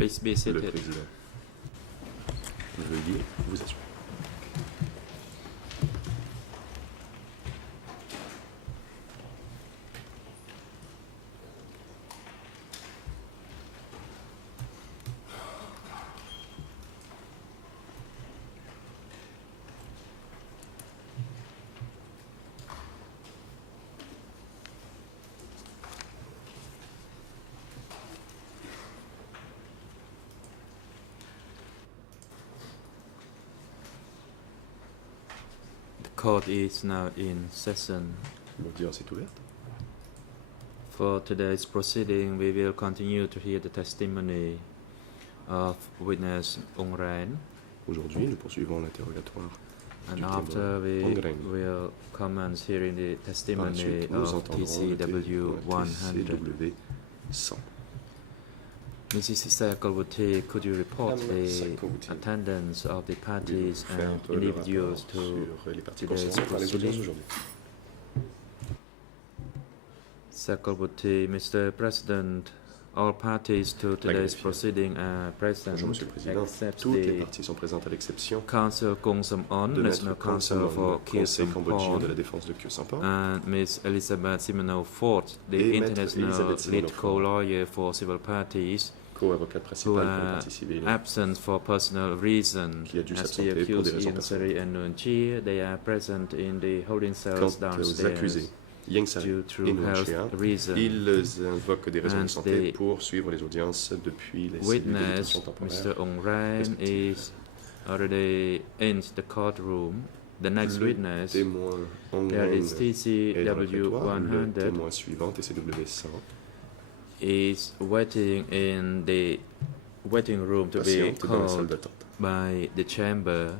Please be Le seated. président. Veuillez vous asseoir. The court is now in session. L'audience est ouverte. For today's proceeding, we will continue to hear the testimony of witness Ong Ren, Aujourd'hui, nous poursuivons l'interrogatoire and du after témoin we Ong Ren. will commence hearing the Par la testimony suite, nous of entendrons le TCW témoin 100. TCW 100. Mrs. Sakalwati, could you report Madame the Sakalwati, attendance of the Pouvez-vous parties faire un and peu le individuals rapport to sur les parties today's concernées par les audiences proceeding? aujourd'hui? Sakalwati, Mr. President, all parties to today's greffière. proceeding are present, Bonjour, Monsieur le Président. except Toutes les the parties sont présentes à l'exception Council Kong Sam-on, de National Maître Kong Council Sam-on, for Keo Conseil cambodgien de la Sampon, défense de Keo Sampon, and Ms. Elizabeth Simonow-Ford, the Et Maître international Elisabeth lead Simonow-Ford, co-lawyer for civil parties, co-avocate who principal pour les are parties civiles, absent for personal reasons. qui a dû As the s'absenter pour des accused raisons Ian personnelles. Sari and Noon Chie, they are present in the holding cells Quant aux downstairs accusés, Yang Sari due to et Noon health Chia, reasons. ils invoquent des raisons de And santé the pour suivre les audiences depuis les cellules de Witness, détention temporaire. Mr. Ong Ren, is already in the courtroom. The next Le witness, témoin Ong there Ren is est dans le TCW prétoire. Le 100, témoin suivant, TCW 100, is waiting in the waiting room to be patiente dans la salle called d'attente. by the chamber.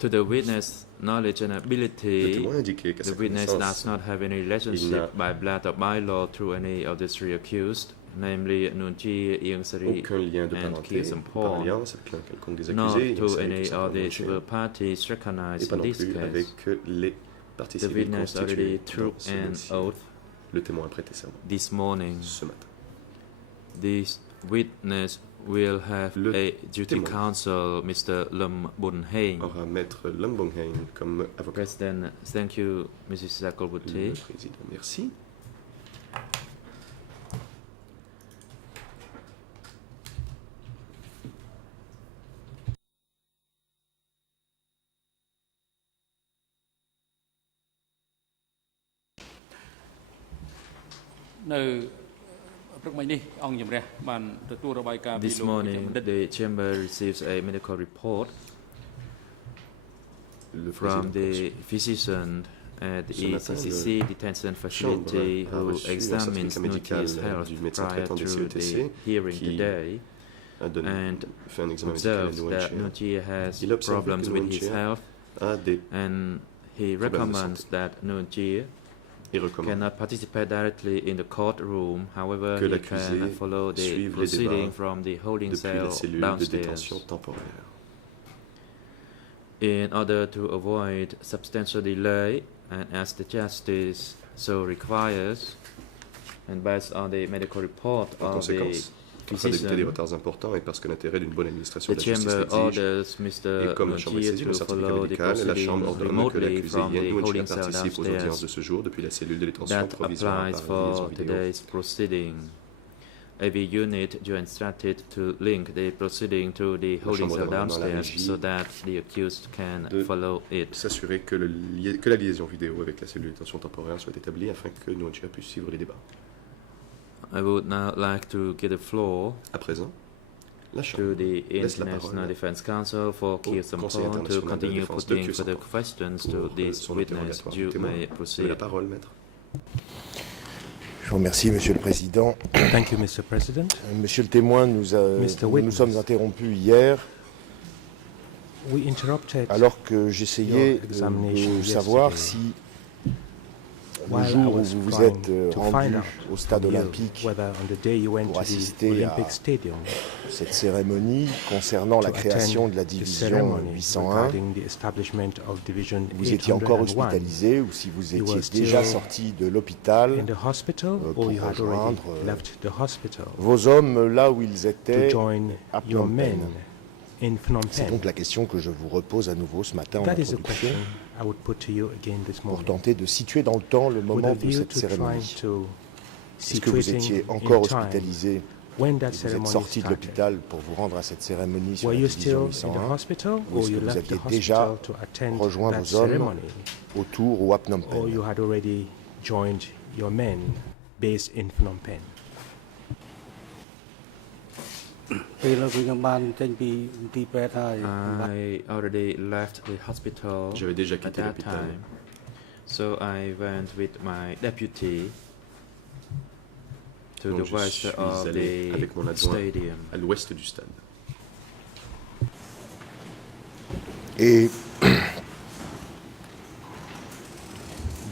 To the witness knowledge and Le ability, témoin a indiqué qu'à the sa witness does connaissance, not have any n'a- relationship by blood or by law through any of the three accused, namely Noon Chie, Ieng Sari, aucun lien de and parenté Keo ou Sampon, par alliance avec l'un quelconque des nor accusés, to Yang Sari, any Keo of Sampon, the Noon civil Chia, parties et recognized pas in non this plus case. avec les parties The civiles witness already constituées took dans ce an dossier. oath Le témoin a prêté serment this morning. ce matin. This witness will have Le a duty témoin counsel, Mr. Lam Bun Heng. aura maître Lam Bong Hain comme avocat. President, thank you, Mrs. Sakalwati. Le président, merci. This morning, the chamber receives a medical report Le from président the physician at Ce the matin, ECCC detention facility chambre a who reçu un examines certificat médical Nunchi's health du médecin prior traitant des to CETC the hearing qui today a donné, and fait un examen médical à observes Nguyen that Chia, Nunchi has Il observe problems que with Nguyen his Chia health, a des and he problèmes de recommends santé. that Nunchi Il recommande cannot participate directly in the courtroom. However, que he l'accusé can follow the suive les proceeding débats from the holding depuis cell la cellule de downstairs. détention temporaire. In order to avoid substantial delay, and as the justice so requires, and based on the medical report En of the conséquence, afin d'éviter des physician, retards importants et parce que l'intérêt d'une bonne administration the de la justice chamber l'exige, orders Mr. et comme la Chambre est Nunchi saisie to d'un certificat follow the médical, la proceedings Chambre ordonne que remotely l'accusé from Yen the Nguyen Chia holding cell participe aux audiences de downstairs. ce jour depuis la cellule de détention That provisoire applies par liaison for vidéo. today's proceeding. AV unit, you instructed to link the proceeding to the holding Chambre cell demande dans la downstairs régie so that the accused can de follow it. S'assurer que, que la liaison vidéo avec la cellule de détention temporaire soit établie afin que Nguyen Chia puisse suivre les débats. I would now like to give the floor À présent, la to Chambre the laisse la International parole Defense Council for Keo Conseil Sampon to international de continue défense de putting Keo further Sampon questions to pour this son witness. interrogatoire You du témoin. may Vous avez proceed. la parole, maître. Je vous remercie, Monsieur le Président. Thank you, Mr. President. Monsieur le témoin, nous nous Witness. sommes interrompus hier We interrupted alors que j'essayais Your examination de savoir yesterday. si le while I jour où was vous vous trying êtes to rendu find out au stade from you olympique whether on the day you went pour to assister the à Olympic Stadium cette cérémonie concernant la to création attend de la the division ceremony 801, regarding the establishment of Division vous étiez encore 801, hospitalisé ou si vous You étiez were still déjà sorti de l'hôpital in the hospital, pour or you had already rejoindre left the hospital vos hommes là où ils to étaient join à your Phnom men Penh. in Phnom C'est Penh? donc la question que je vous repose à nouveau ce matin en That is a introduction question I would put to you again this pour morning. tenter de situer dans le temps le With moment a de view cette to trying cérémonie. to Est-ce que vous situating étiez in encore time hospitalisé when et that vous êtes ceremony sorti de started. l'hôpital pour vous rendre à cette cérémonie sur Were la you division still in the 801 hospital, ou or est-ce que you vous left the aviez déjà hospital to attend rejoint that vos hommes ceremony, autour ou à Phnom or Penh? you had already joined your men based in Phnom Penh? ពេលនោះខ្ញុំបានចេញពីមន្ទីរពេទ្យហើយ I already left the hospital J'avais déjà at quitté that l'hôpital. time, so I went with my deputy to Donc the je west suis of allé the avec mon adjoint stadium. à l'ouest du stade. Et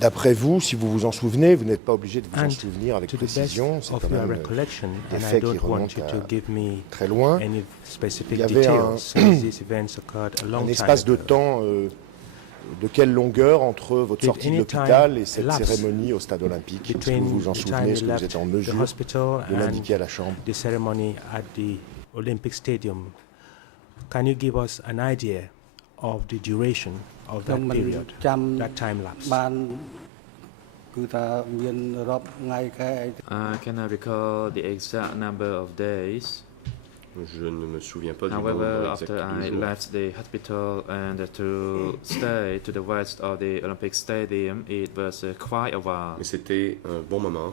d'après vous, si vous vous en souvenez, vous n'êtes pas obligé de vous en And souvenir avec to the best précision, c'est of quand your même recollection, des and I faits qui don't want remontent you to à give me très loin, any specific Il y avait details, since these events occurred a long un time espace de ago. temps de quelle longueur entre votre Did sortie de any l'hôpital time et cette elapse cérémonie au stade olympique? Est-ce que between vous vous en the souvenez? time Est-ce you que vous left êtes en the mesure hospital de and l'indiquer à la Chambre? the ceremony at the Olympic Stadium? Can you give us an idea of the duration of ខ្ញុំ that មិន period, ចាំ that time lapse? បានគឺថាមានរាប់ថ្ងៃខែអី I cannot recall the exact number of days. Je ne me souviens pas du However, nombre after exact de I jours. left the hospital and to stay to the west of the Olympic Stadium, it was quite a while. Mais c'était un bon moment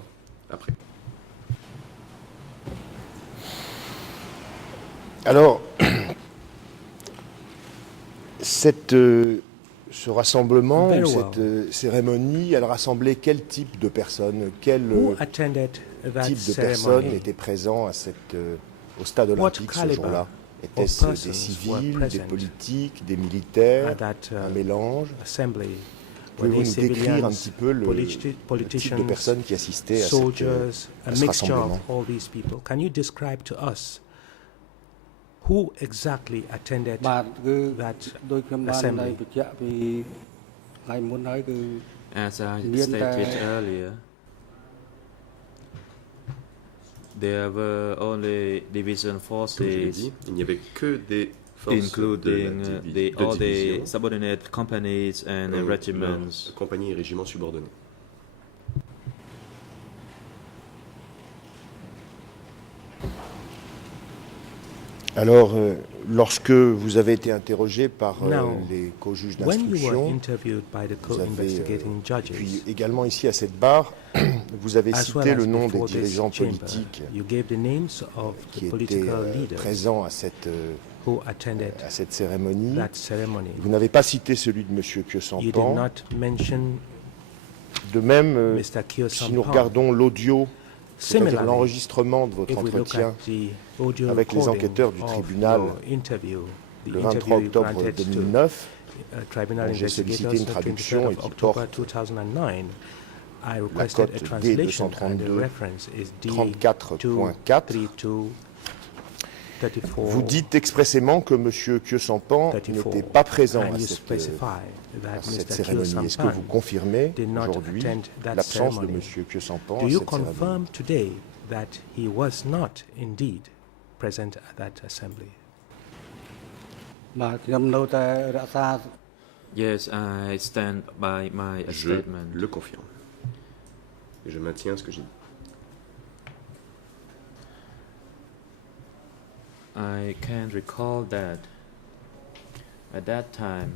après. Alors, ce rassemblement, Very ou well. cette cérémonie, elle rassemblait quel type de personnes? Quel Who attended that type de personnes ceremony? étaient présents à au stade olympique ce caliber jour-là? of Était-ce des persons civils, were des present politiques, des militaires, At that un mélange? assembly? Were Pouvez-vous they nous décrire un civilians, petit peu le type de politicians, personnes qui assistaient à soldiers, a ce mixture of rassemblement? all these people? Can you describe to us who exactly attended បាទគឺ that ដោយខ្ញុំបាន assembly? ได้បញ្ជាក់ពីថ្ងៃមុនហើយគឺ As I Bien stated that- earlier, there were only division Comme je l'ai forces, dit, il n'y avait que des forces including de all the division, subordinate companies and leurs regiments. compagnies et régiments subordonnés. Alors, lorsque vous avez été interrogé par Now, les co-juges When you were d'instruction, interviewed by the vous avez, co-investigating judges, puis également ici à cette barre, vous avez as well cité as le nom des before this dirigeants chamber, politiques you gave the names of qui the étaient political leaders présents à who attended cette cérémonie. that ceremony. Vous n'avez pas cité celui de M. You did Kyosampan. not mention De même, Mr. Kyo si nous Sampan. regardons l'audio, c'est-à-dire Similarly, l'enregistrement de votre if we look entretien at the audio avec les recording enquêteurs du of tribunal your interview, the le 23 interview you octobre granted to 2009, tribunal dont j'ai sollicité investigators une the traduction 23rd et of qui October porte 2009, I requested a cote translation and the D232 reference is 34.4. D232-34. vous dites expressément que M. Kyosampan 34. n'était pas présent And à you cette specify that cette Mr. cérémonie. Est-ce que vous Kyo-sampan confirmez did not aujourd'hui attend that l'absence de ceremony? M. Kyosampan Do à you cette cérémonie? confirm today that he was not indeed present at that assembly? បាទខ្ញុំនៅតែរក្សា Yes, I stand by my Je statement. le confirme. Et je maintiens ce que j'ai dit. I can recall that at that time,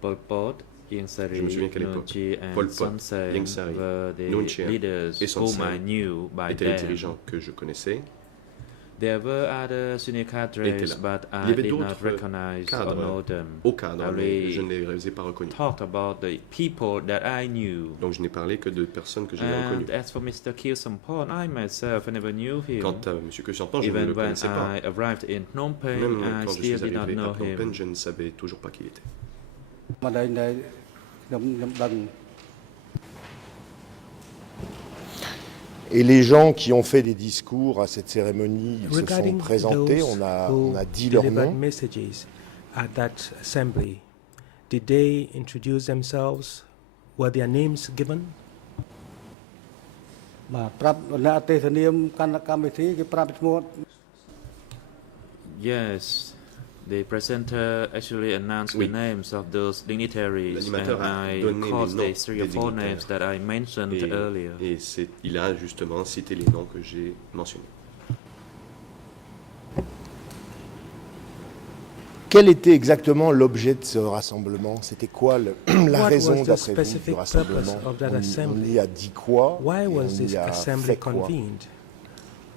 Pol Pot, Ieng Je me souviens Sari, qu'à Nuon l'époque, Chea, Pol and Pot, Son Sen Ieng Sari, were the Nuon Chea leaders et Son whom Sen I knew by étaient les then. dirigeants que je connaissais. There were other senior Étaient cadres, là. but Il y I avait did not d'autres recognize or know cadres them. au cadre, mais je I ne les ai pas reconnus. talked about the people that I knew. Donc je n'ai parlé que de personnes que j'avais And reconnues. as for Mr. Kyo Sampon, I myself never knew him. Quant à M. Kyosampan, je ne Even le when connaissais pas. I arrived in Phnom Penh, Même I quand je still suis did not arrivé know à Phnom Penh, him. je ne savais toujours pas qui il était. មកដល់ខ្ញុំដឹង Et les gens qui ont fait des discours à cette cérémonie, ils se sont Regarding présentés, those on a dit leur delivered nom. messages at that assembly, did they introduce themselves? Were their names given? បាទប្រាប់អ្នកទេសនាមគណៈកម្មវិធីគេប្រាប់ឈ្មោះ Yes, the presenter actually announced Oui. the names of those dignitaries, L'animateur and a I donné caught les the noms 3 or des 4 dignitaires. names that I mentioned earlier. Et il a justement cité les noms que j'ai mentionnés. Quel était exactement l'objet de ce rassemblement? C'était quoi la What raison was the d'après vous du specific rassemblement? purpose of that On assembly? y a dit quoi? Why et was on this y a assembly fait quoi? convened?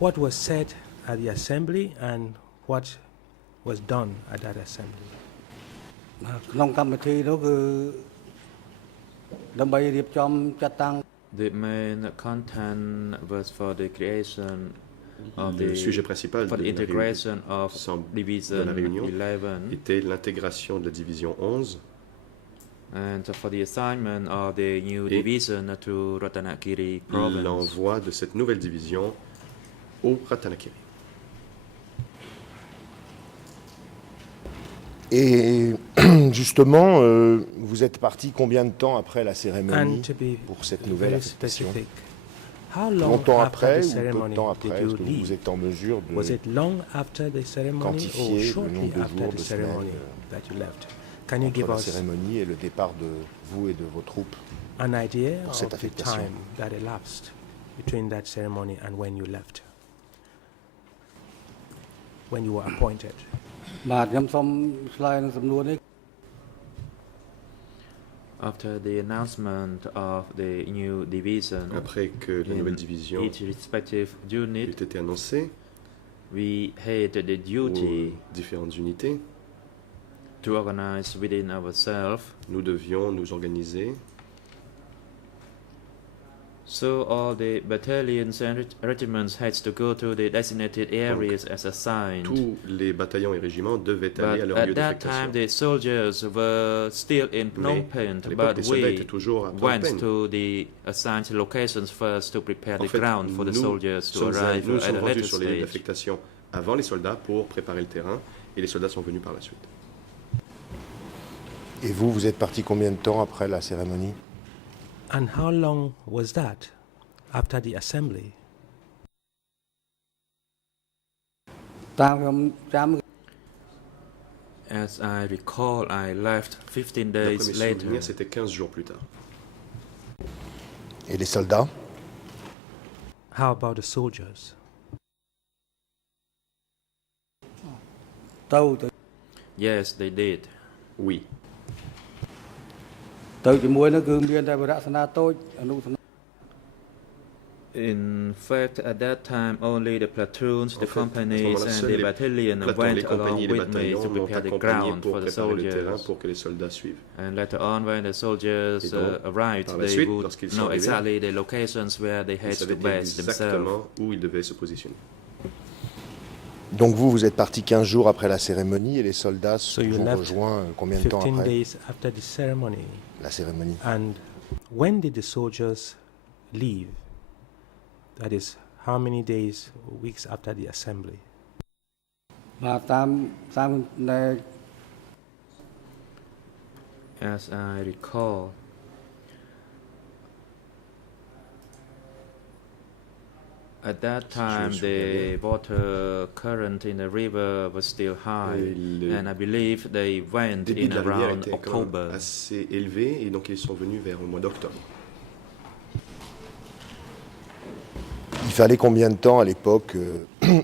What was said at the assembly and what was done at that assembly? ក្នុងកម្មវិធីនោះគឺដើម្បីរៀបចំចាត់តាំង The main content was for the creation of Le sujet principal for de the la integration of de la réunion Division 11 était l'intégration de la division 11 and for the assignment of the new Et division to Ratanakiri province. l'envoi de cette nouvelle division au Ratanakiri. Et justement, vous êtes parti combien de temps après la cérémonie And to be pour cette nouvelle very affectation? specific, how long Longtemps after après the ou peu de ceremony temps après? did Est-ce you que vous leave? êtes en mesure Was de it long after the ceremony or quantifier le shortly nombre de after jours, the de semaines, ceremony that you left? Can you entre give la us cérémonie et le départ de vous et de vos troupes? an idea pour of cette the affectation? time that elapsed between that ceremony and when you left, when you were appointed? បាទខ្ញុំសូមឆ្លើយនឹងសំណួរនេះ After the announcement of the new division Après que la in nouvelle division each respective eut unit, été annoncée we had the aux duty différentes unités, to organize within ourselves. nous devions nous organiser. So all the battalions and regiments had to go to the designated areas as assigned. Tous les bataillons et régiments devaient aller à But leur lieu at that time, d'affectation. the soldiers were still in Phnom Mais Penh, à l'époque, but les soldats we étaient toujours à Phnom went Penh. to the assigned locations first to prepare En the fait, ground for the nous soldiers to sommes arrive nous at sommes a rendus later sur les lieux stage. d'affectation avant les soldats pour préparer le terrain, et les soldats sont venus par la suite. Et vous, vous êtes parti combien de temps après la cérémonie? And how long was that after the assembly? តាមខ្ញុំចាំ As I recall, I left 15 D'après days mes later. souvenirs, c'était 15 jours plus tard. Et les soldats? How about the soldiers? ទៅទៅ Yes, they did. Oui, ទៅជាមួយនោះគឺមានតែវរៈសេនាតូចអនុសេនា In fact, at that time, only the platoons, the En fait, à ce companies, moment-là, and seuls the les battalion platons, went les along compagnies et les with me bataillons to m'ont prepare the accompagné ground pour for the préparer le terrain soldiers. pour que les soldats suivent. And later on, when the soldiers Et donc, arrived, par la they suite, would lorsqu'ils sont know arrivés, exactly the locations where they Ils had to savaient base themselves. exactement où ils devaient se positionner. Donc vous êtes parti 15 jours après la cérémonie et les soldats So you vous ont left rejoint combien de temps 15 après days after the ceremony. la cérémonie? And when did the soldiers leave? That is, how many days or weeks after the assembly? បាទតាមនៅ As I recall, at that time Je me souviens the water current in the river was still high, Et le and I believe they went débit in de la rivière around était quand October. même assez élevé, et donc ils sont venus vers le mois d'octobre. Il fallait combien de temps à l'époque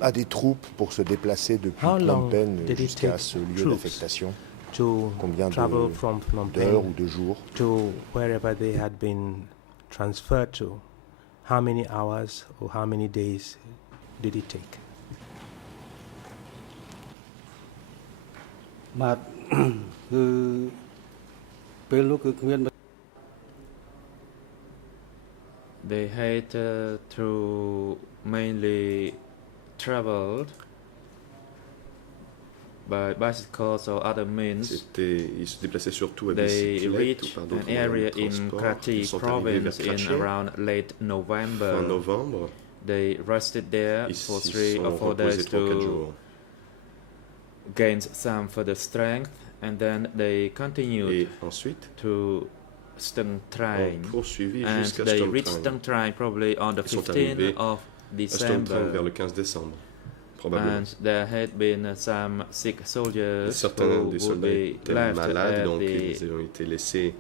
à des troupes pour se déplacer depuis How Phnom long Penh did it jusqu'à take ce lieu troops d'affectation? To Combien travel from Phnom d'heures ou Penh de jours? to wherever they had been transferred to? How many hours or how many days did it take? បាទ គឺពេលនោះគឺគ្មាន They had to mainly traveled by bicycles or other means. Ils se déplaçaient surtout à They bicyclette ou reached par an d'autres moyens area de in transport. Kratie Ils sont arrivés vers province in Kratie around late fin November. novembre. They rested there Ils for s'y 3 or sont 4 reposés days 3 ou 4 to jours. gain some further strength, and then they Et continued ensuite, to Stung ont Trine. poursuivi And jusqu'à they reached Stung Stung Trine probably on the Ils sont 15th arrivés of à Stung Trine vers December. le 15 décembre, probablement. And there had been some sick Et soldiers certains who des would soldats be étaient left malades, at donc the ils ont été laissés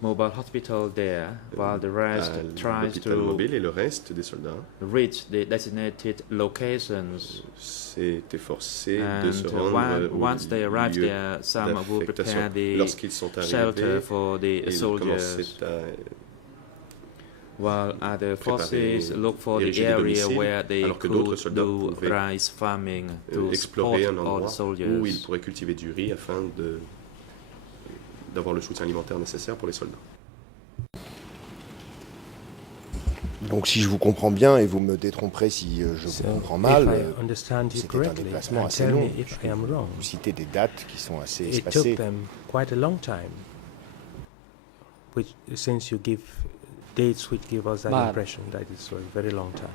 mobile hospital there, while the rest à tries l'hôpital to mobile et le reste des soldats reach the designated locations. s'étaient forcés de se And rendre au once they arrived lieu there, some would d'affectation. prepare the Lorsqu'ils sont shelter arrivés, for the ils soldiers, commençaient à while other préparer, forces look for the ériger des area domiciles, where they alors que d'autres could soldats do pouvaient rice farming to support explorer un all the endroit où ils soldiers. pourraient cultiver du riz afin d'avoir le soutien alimentaire nécessaire pour les soldats. Donc si je vous comprends bien, et vous me détromperez si je So, vous comprends mal, if I understand you c'était un correctly, déplacement and assez tell long. me if I am wrong. Vous citez des dates qui sont assez It took espacées. them quite a long time, which since you give dates which give us that But- impression that it's a very long time.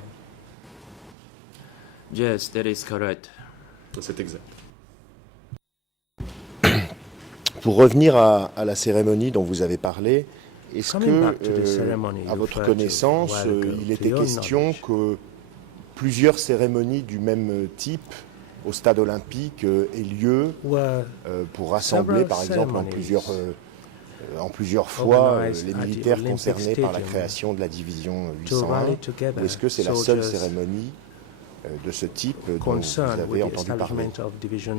Yes, that is correct. C'est exact. Pour revenir à la cérémonie dont vous avez parlé, est-ce Coming back to the que, ceremony à you votre referred to connaissance, a while ago, il to était your question knowledge, que plusieurs cérémonies du même type au stade olympique aient lieu were pour rassembler, several par exemple, ceremonies en plusieurs fois organized les at the militaires Olympic concernés par la Stadium création de la division to 801, rally together ou est-ce que c'est la seule soldiers cérémonie de ce type dont vous concerned avez with the entendu parler? establishment of Division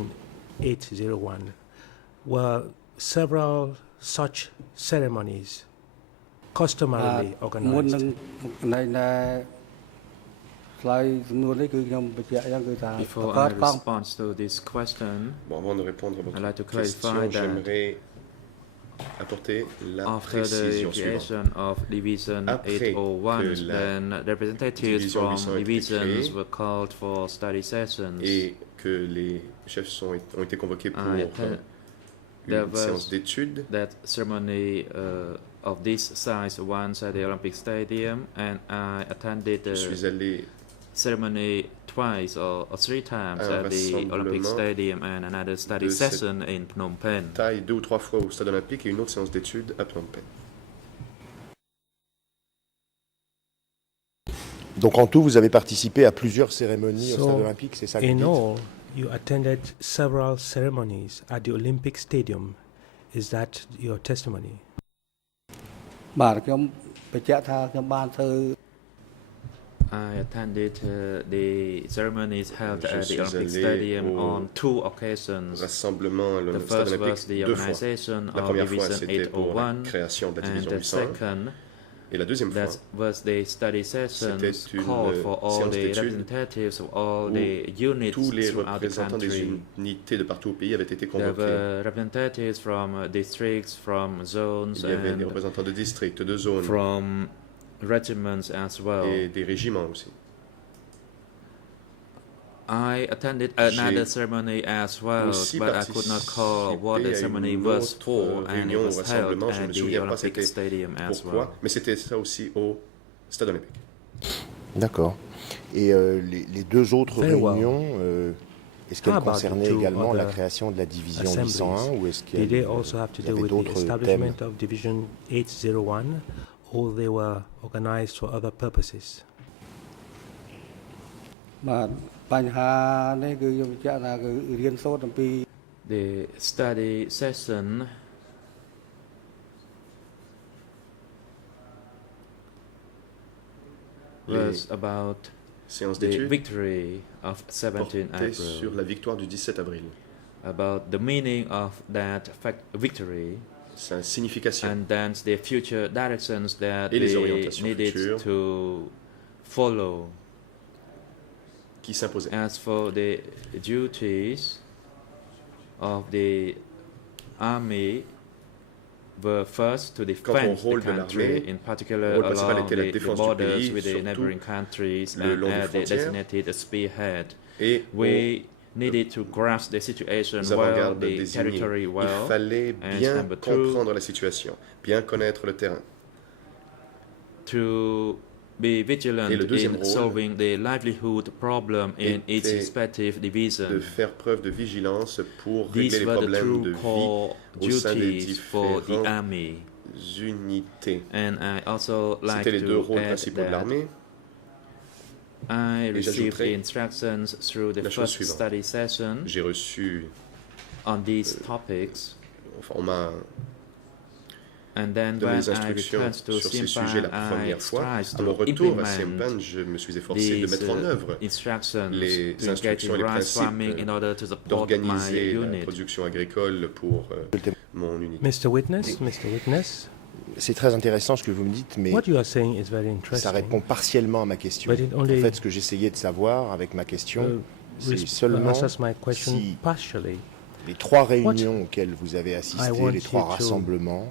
801 were several such ceremonies customarily មុន organized. នឹងកន្លែងដែលឆ្លើយសំណួរនេះគឺខ្ញុំបញ្ជាក់យ៉ាងគឺថា Before ប្រកា I សកង់ respond to this question, Bon, avant de répondre à votre I'd like to question, clarify that j'aimerais apporter la after the précision suivante. creation of Division Après 801, que la then representatives division from 801 a été divisions créée were called for study sessions. Et que les chefs ont été convoqués pour there une was séance d'études. that ceremony of this size once at the Olympic Stadium, and I attended Je the suis allé ceremony twice or 3 times un at the Olympic rassemblement Stadium and another study de cette session in Phnom Penh. taille 2 ou 3 fois au stade olympique et une autre séance d'études à Phnom Penh. Donc en tout, vous avez participé à plusieurs cérémonies au So, stade olympique, c'est ça que vous In dites? all, you attended several ceremonies at the Olympic Stadium. Is that your testimony? បាទខ្ញុំបញ្ជាក់ថាខ្ញុំបានធ្វើ I attended the ceremonies held Je at the suis Olympic allé Stadium au on 2 occasions. Rassemblement à The le stade first olympique was the 2 fois. organization La of première fois, Division c'était pour la 801, création de la and division the 801. second Et la deuxième fois, that was the study sessions C'était une called for all séance the d'études representatives of all où the units tous les throughout the représentants des country. unités de partout au pays avaient été There convoqués. were representatives from districts, from zones, Il y avait des and représentants de districts, de zones from regiments as well. et des régiments aussi. I attended another ceremony as well, aussi but I could not call what the participé à ceremony une was autre for, and it réunion ou was held rassemblement, je at me the souviens pas Olympic c'était Stadium as well. pourquoi, mais c'était ça aussi au stade olympique. D'accord. Et les deux autres Very well. réunions, est-ce qu'elles How about the concernaient two également la other création de la division assemblies? 801 ou est-ce qu'il Did they y also have to il y do avait with the d'autres thèmes? establishment of Division 801, or they were organized for other purposes? បាទបញ្ហានេះគឺខ្ញុំបញ្ជាក់ថាគឺរៀនសូត្រអំពី The study session was about Séance the d'études victory of 17 portait sur April, la victoire du 17 avril, about the meaning of that victory, sa signification and then the future directions that Et les they orientations needed futures. to follow. qui s'imposait. As for the duties of the army, were first to Quant au defend the rôle de country, l'armée, in le particular rôle principal along était la the défense du borders pays, with the surtout neighboring countries le and long des at the frontières. designated spearhead. Et We needed to grasp the situation les well, avant-gardes the désignés. territory Il well, fallait and bien number two, comprendre la situation, bien connaître le terrain. to be vigilant Et le deuxième in rôle solving the livelihood problem in its était respective division. De faire preuve de vigilance pour These régler les were the problèmes de true vie core au sein des duties for the différentes army. unités. And I also like C'était les deux to rôles add principaux de that l'armée. I Et received j'ajouterai instructions through the la chose first suivante. study session J'ai reçu, on these topics, enfin, on m'a and then donné when des I instructions returned to sur ces sujets la Simpan, I première fois. tried À mon to retour à implement Simpan, je me suis efforcé de these mettre en œuvre instructions les to engage instructions in et les rice principes farming in order to support my d'organiser la unit. production agricole pour mon unité. Mr. Witness, C'est très intéressant ce que vous me dites, mais what you are saying is very ça interesting. répond partiellement à ma question. But it En only- fait, ce que j'essayais de savoir avec ma question, c'est Res- seulement answers my question si partially. les 3 réunions auxquelles vous avez I assisté, want les 3 you to rassemblements,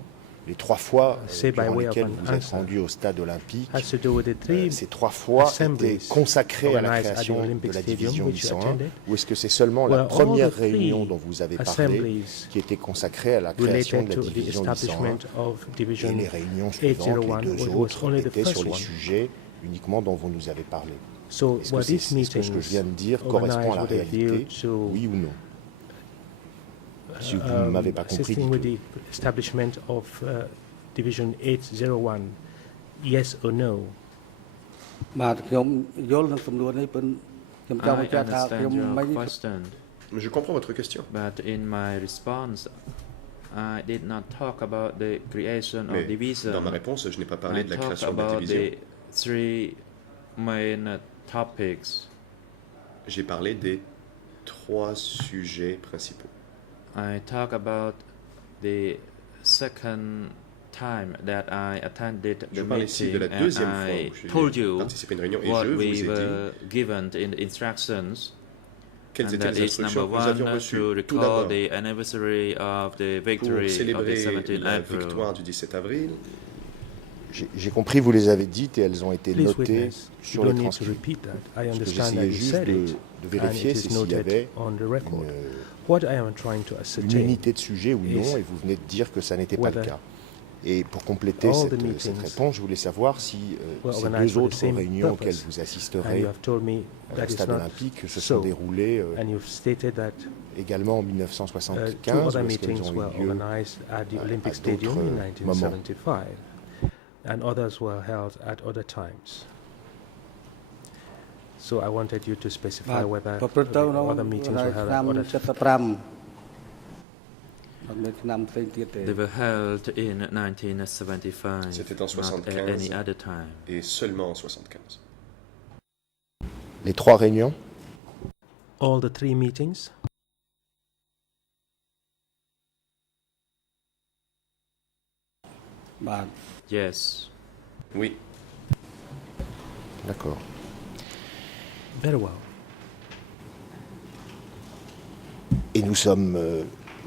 les 3 fois say by durant way of lesquelles an vous êtes answer rendu au stade olympique, has to do with the three ces 3 fois assemblies étaient consacrées à la organized at the création Olympic de la Stadium, division which you 801, attended, ou est-ce que c'est seulement la were all première the three réunion dont vous avez parlé assemblies qui était consacrée à la création related de la to the division 801 establishment of et Division les réunions suivantes, 801, les 2 which was autres, only the étaient sur first les one. sujets uniquement dont vous nous avez parlé. So Est-ce que, were c'est- these est-ce que ce que je viens de meetings dire correspond à la organized with a view réalité, to oui ou non? Si vous ne m'avez pas compris, assisting with dites-le. the establishment of Division 801, yes or no? បាទខ្ញុំយល់នឹងសំណួរនេះប៉ុន្តែខ្ញុំចង់ I បញ្ជាក់ថាខ្ញុំ understand មិន your question, Je comprends votre question. but in my response, I did not talk about the creation of Mais division. dans ma réponse, je n'ai pas parlé I de la talked création de la about division. the three main topics. J'ai parlé des 3 sujets principaux. I talk about the second time that I attended Je the parle ici de meeting la and deuxième fois I où told j'ai you participé à une réunion et what je vous ai we dit were given in the instructions. quelles And étaient that les is number instructions que nous avions one, to reçues. Tout recall d'abord, the anniversary of the pour victory of the célébrer 17th la April. victoire du 17 avril, J'ai compris, vous les avez dites et elles ont été Please notées witness, you sur les don't need to transcrits. repeat that. I Ce que understand that j'essayais you juste said it, de and vérifier, it c'est is s'il y noted avait on the record. une, What I am trying to une ascertain unité de sujet ou non, is et vous venez de dire que ça n'était pas le whether cas. Et pour compléter all cette, the cette meetings réponse, je voulais savoir si were ces organized 2 for the autres same réunions purpose. auxquelles vous and assisterez you have told me that au is stade not olympique se so. sont déroulées And you've stated that également en 2 1975, other ou est-ce qu'elles meetings ont were eu lieu organized at the à Olympic d'autres Stadium in moments. 1975, and others were held at other times. So I wanted you to specify បាទ whether ប្រព្រឹត្តទៅនៅ other meetings were held ឆ្នាំ at other 75អត់មានឆ្នាំផ្សេងទៀតទេ They were held in 1975, C'était en not at 75. any other time. et seulement en 75. les 3 réunions. all the 3 meetings.បាទ Yes. Oui, D'accord. Very well. Et nous sommes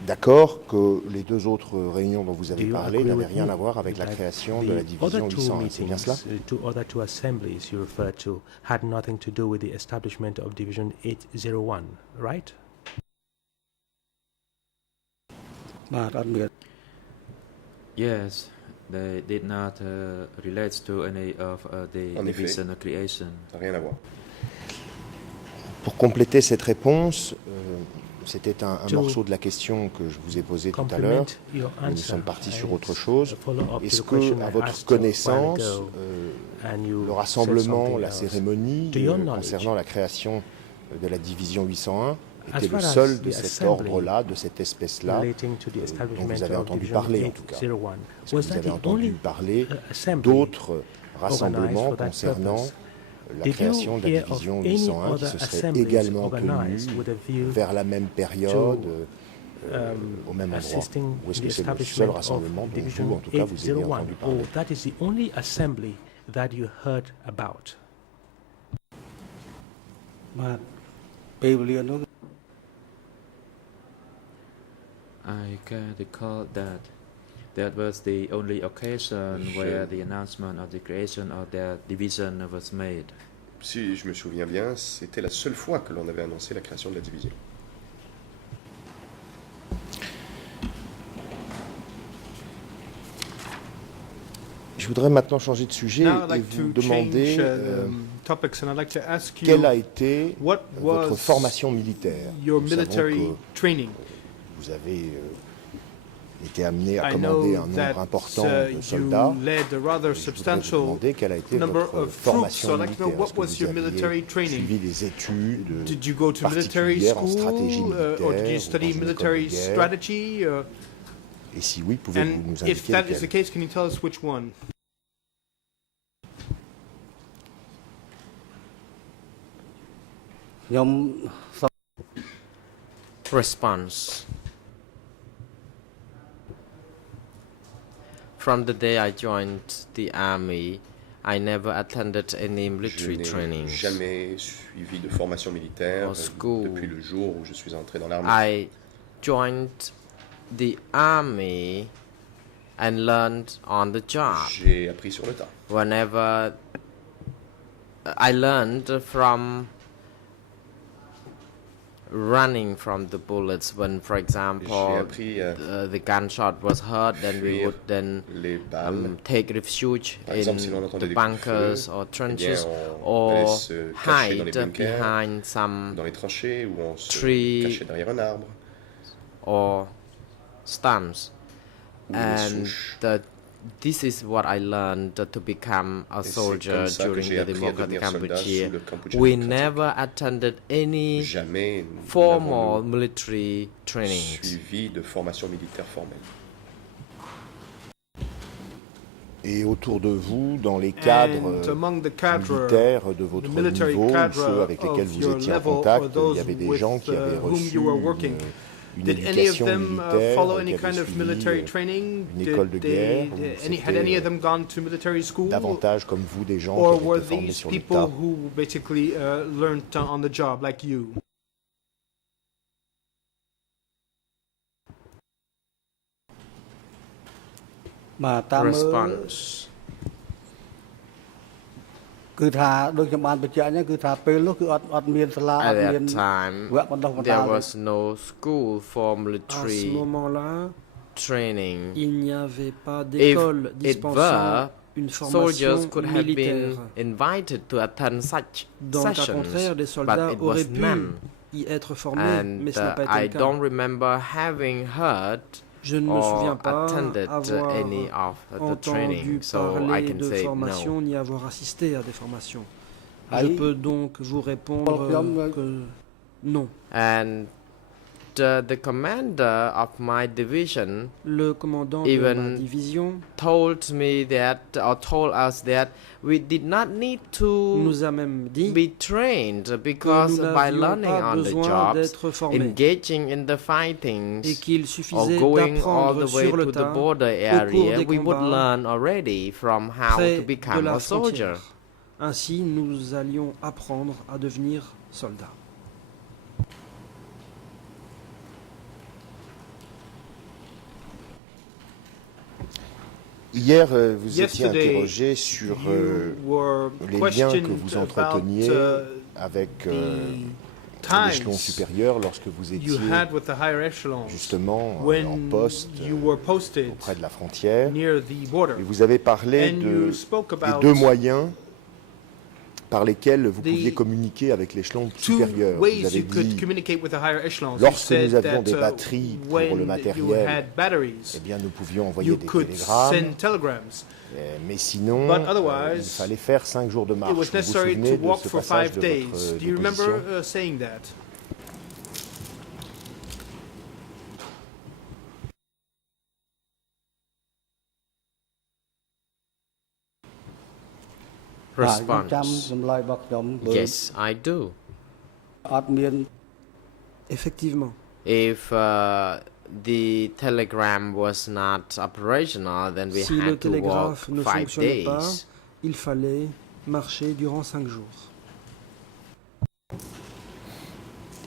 d'accord que les 2 autres réunions dont vous Do avez you parlé agree n'avaient with rien me à voir avec la that création the de la other division 2 801, c'est bien cela? meetings, other 2 assemblies you referred to had nothing to do with the establishment of Division 801, right? បាទអត់មាន Yes, they did not relate to any of the En effet. division creation. ça n'a rien à voir. Pour compléter cette réponse, c'était un To morceau de la question que je vous ai posée tout à l'heure. Complement your Nous answer. sommes partis sur and autre chose. a follow-up to Est-ce the que, question à I votre asked a while connaissance, ago, and you le said rassemblement, something la else. cérémonie To your knowledge, concernant la création de la division 801 as était le far as seul de the cet assembly ordre-là, de cette espèce-là, relating to the dont establishment vous avez of entendu Division parler en tout cas. 801, Est-ce que was vous that avez the entendu only parler assembly d'autres organized rassemblements for that concernant purpose? la Did création you de la hear of division any 801 qui other se serait assemblies également organized tenue with a view vers la même période, au même endroit? assisting Ou est-ce the que c'est le seul establishment rassemblement of dont vous, Division en tout cas, vous avez 801, entendu or parler? that is the only assembly that you heard about? បាទពេលវេលានោះ I can recall that that was the only occasion where the announcement of the creation of their division was made. Si je me souviens bien, c'était la seule fois que l'on avait annoncé la création de la division. Je voudrais maintenant changer de sujet Now I'd et like vous to demander change topics, and I'd like to ask quelle you a été what votre was formation militaire. your Nous savons military que training. vous avez été amené à I commander know un that nombre important de you soldats. led a rather Et je voudrais vous substantial demander quelle a été number votre of troops. formation So I'd like to know militaire. what Est-ce que was vous your aviez military training? suivi des études Did you go to military particulières en school, stratégie or did militaire you ou study dans une école military de guerre? strategy? Et si oui, pouvez-vous And nous if indiquer that is the lequel? case, can you tell us which one? Response. From the day I joined the army, I never attended any military Je n'ai training. jamais suivi de formation militaire Au school. depuis le jour où je suis entré dans l'armée. I joined the army and learned on the job. J'ai appris sur le tas. Whenever I learned from running from the bullets, when, for J'ai example, appris the gunshot was heard, then we fuir would then les balles. take refuge Par in exemple, si l'on entendait the des coups de bunkers feu, or eh bien, trenches, on allait or se cacher dans les hide bunkers, behind some dans les tranchées, ou on se tree cachait derrière un arbre or stumps. ou des And souches. this is what I learned to become a Et c'est soldier comme ça que during j'ai the appris à Democratic devenir soldat sous Cambodia. le Cambodge We démocratique. never attended any Jamais formal n'avons-nous military training. suivi de formation militaire formelle. Et autour de vous, dans les cadres And among the cadre, militaires de votre the military niveau, cadre ceux avec lesquels of vous your étiez en level, or contact, il those y avait des with gens qui avaient whom reçu you were working, une did any of éducation them militaire, follow qui any avaient kind of suivi military training? une école de guerre, ou Had any of c'était them gone to military school? davantage comme vous des gens Or qui were avaient été formés these sur le people tas. who basically learned on the job like you? Response. គឺថាដូចខ្ញុំបានបញ្ជាក់អញ្ចឹងគឺថាពេលនោះគឺអត់មានសាលាអ At ត់មាន that time, វគ្គបណ្ដុះបណ្ដា there ល was no school for À ce military moment-là, training. il n'y avait pas If d'école it dispensant were, une soldiers formation could have militaire. been invited to attend such Donc, à sessions, contraire, les but soldats it was auraient pu none. y être formés, mais And ce n'a pas été I le cas. don't remember having heard Je ne me or souviens pas attended avoir any of the entendu training, so I parler can de say formation no. ni avoir assisté à des formations. Ah Je oui. peux donc vous répondre que non. And the commander of my division Le commandant de Even ma division told me that, or told us that we did not need to nous a même dit be trained que because nous by n'avions learning pas on the besoin jobs, d'être formés engaging in the et fightings, qu'il or suffisait going all d'apprendre the way sur le to the tas border au cours area, des we would combats learn already from how près to de become la a soldier. frontière. Ainsi, nous allions apprendre à devenir soldats. Hier, vous étiez Yesterday, interrogé sur You were les liens que questioned vous about entreteniez avec l'échelon times supérieur lorsque vous you étiez had with the higher echelons justement en when poste you were posted auprès de la frontière. near the border. Et vous avez parlé And de, you spoke des about deux moyens par lesquels vous the pouviez communiquer avec l'échelon two supérieur. Vous ways avez you could dit, communicate with the higher echelons. You lorsque said nous avions that des batteries pour when le you matériel, had batteries, eh bien, nous pouvions envoyer you des could télégrammes, send telegrams. mais sinon, But otherwise, il fallait faire 5 jours de marche. It was Vous vous necessary souvenez to de walk ce for passage 5 de days. votre Do you remember déposition? saying that? Response. ចម្លើយរបស់ខ្ញុំបើ Yes, I do. អត់មាន Effectivement, If the telegram was not operational, then we si le had to walk télégraphe ne 5 fonctionnait pas, days. il fallait marcher durant 5 jours.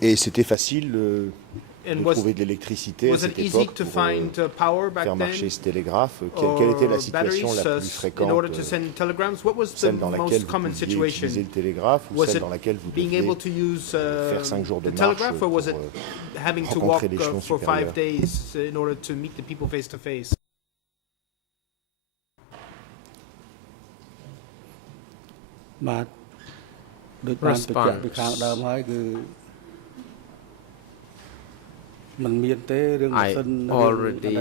Et c'était facile And de was, trouver de l'électricité à was it cette easy époque to pour find power back faire marcher then? ce télégraphe. Quelle était la Or situation batteries la plus in fréquente, order to send telegrams? What was the celle dans laquelle most vous common pouviez situation? utiliser le télégraphe ou Was celle it dans laquelle vous being deviez able to use faire 5 jours de the marche telegraph, or was it pour having to walk rencontrer l'échelon for 5 supérieur? days in order to meet the people face to face? បាទដូចបានបញ្ជាក់ Response. ពីខាងដើមហើយគឺมันមានទេរឿងម៉ា I ស៊ីន already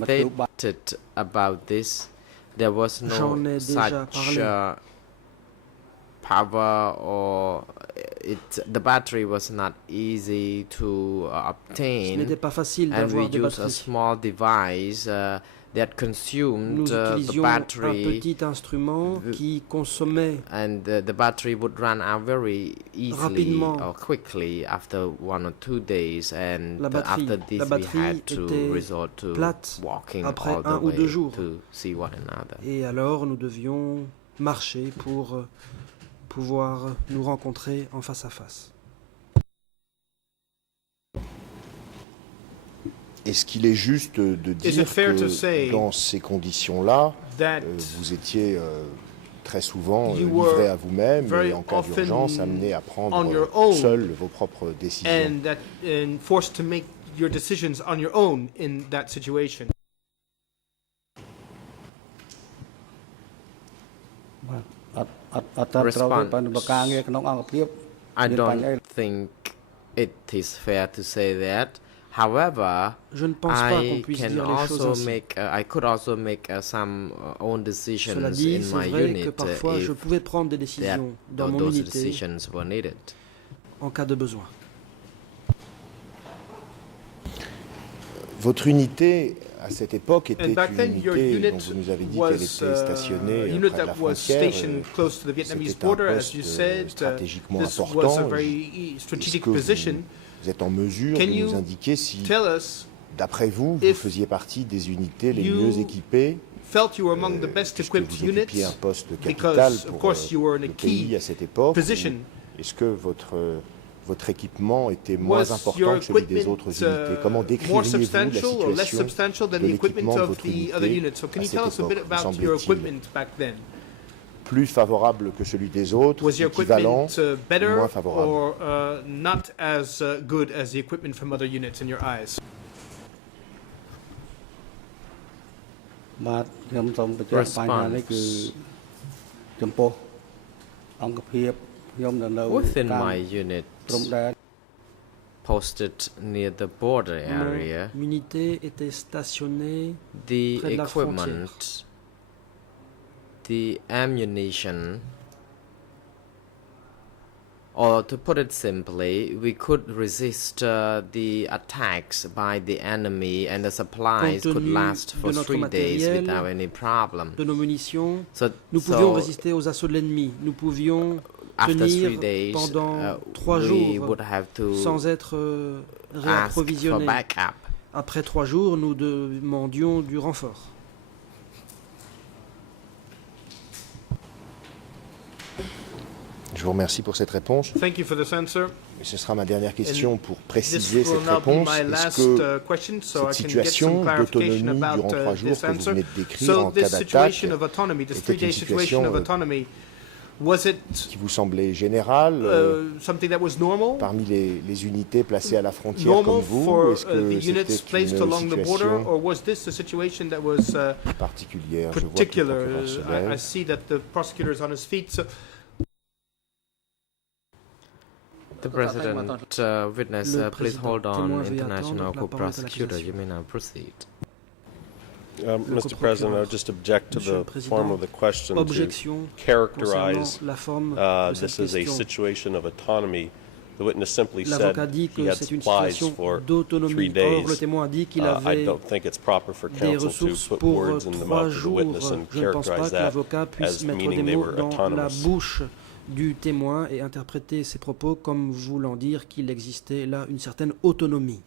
មធ្យោបាយ stated about this. There was no J'en ai déjà such parlé. power, or the battery was not easy to Ce obtain, n'était pas facile and we d'avoir des used a batteries. small device that consumed Nous the utilisions un battery, petit instrument qui consommait and the battery would run out very easily Rapidement. or quickly after 1 or 2 days, and La batterie- after this la we batterie had to était resort to plate walking après all the 1 ou 2 way jours. to see one another. et alors nous devions marcher pour pouvoir nous rencontrer en face à face. Est-ce qu'il est juste de Is dire it fair to que say dans ces conditions-là, that vous étiez très souvent You livré were à vous-même very et en cas often d'urgence amené à on prendre your own seul vos propres décisions? and forced to make your decisions on your own in that situation? បាទអត់ត្រូវទេ Response. ប៉ុន្តែបើការងារក្នុងអង្គភាព I មានបញ្ហា don't think it is fair to say that. However, Je ne pense pas qu'on I puisse can dire les choses also ainsi. make I could also make some own Cela decisions dit, in c'est my vrai unit que parfois je if pouvais prendre des that, décisions dans mon those unité decisions were needed. en cas de besoin. Votre unité, à cette époque, était And back une then, your unité unit dont vous nous avez dit qu'elle was était stationnée a près unit de la that was frontière. stationed close to the Vietnamese C'était un border, as poste you said. stratégiquement This was a important. very Est-ce strategic que position. vous êtes en mesure Can de you nous indiquer si, Tell us, d'après vous, vous if faisiez partie des unités les you mieux équipées, felt you were among the best puisque equipped vous occupiez un units, poste capital because of pour course you were in le a pays key à cette époque? position. Ou est-ce que votre équipement était moins Was important your que celui des equipment autres unités? Comment more décririez-vous la substantial or less situation substantial than de the equipment l'équipement de of votre the other unité units? So can à you cette tell us a bit époque, vous about your semble-t-il? equipment back then? Plus favorable que celui des autres, Was your équivalent, equipment ou better moins favorable? or not as good as the equipment from other units in your eyes? បាទខ្ញុំសូមបញ្ជាក់បញ្ហានេះគឺចំពោះអង្គភាពខ្ញុំនៅនៅ Within តាម my unit, ព្រំដែន posted near the border area, Mon unité était stationnée the près de la equipment, the ammunition, or to put it simply, we could resist the attacks by the enemy, and the supplies Compte could tenu last for de notre 3 days matériel, without any problem. de nos munitions. So, Nous pouvions so résister aux assauts de l'ennemi. Nous pouvions after 3 tenir days, pendant 3 we jours would have to sans être ask for réapprovisionnés. backup. Après 3 jours, nous demandions du renfort. Je vous remercie pour cette réponse. Thank you for this answer. Et ce sera ma dernière question pour This préciser will cette now be réponse. my Est-ce last que question, so cette I can get some situation clarification d'autonomie about durant 3 jours this que vous answer. venez de décrire So en cas this d'attaque situation of autonomy, this était une 3-day situation of situation autonomy, was it qui vous semblait générale something that was normal? parmi les unités placées à la frontière Normal comme vous? for Est-ce que the units c'était placed une along the border, situation or was this a situation that was particulière? Je vois que le particular? procureur se I lève. see that the prosecutor is on his feet. So The President, witness, Le please président hold témoin on, veuille International attendre. La parole est à Co-Prosecutor. You l'accusation. may now proceed. Mr. President, I would just object to Monsieur le the form Président, of the question to Objection characterize concernant la forme de cette this as a question. situation of autonomy. The witness simply said L'avocat dit he que had c'est une supplies situation for 3 d'autonomie. Or, le days. témoin a dit qu'il I avait don't think it's proper for des counsel to ressources put pour words in the 3 mouth of the jours. witness and Je ne pense pas characterize que that l'avocat puisse as mettre meaning des they mots were dans la autonomous. bouche du témoin et interpréter ses propos comme voulant dire qu'il existait là une certaine autonomie.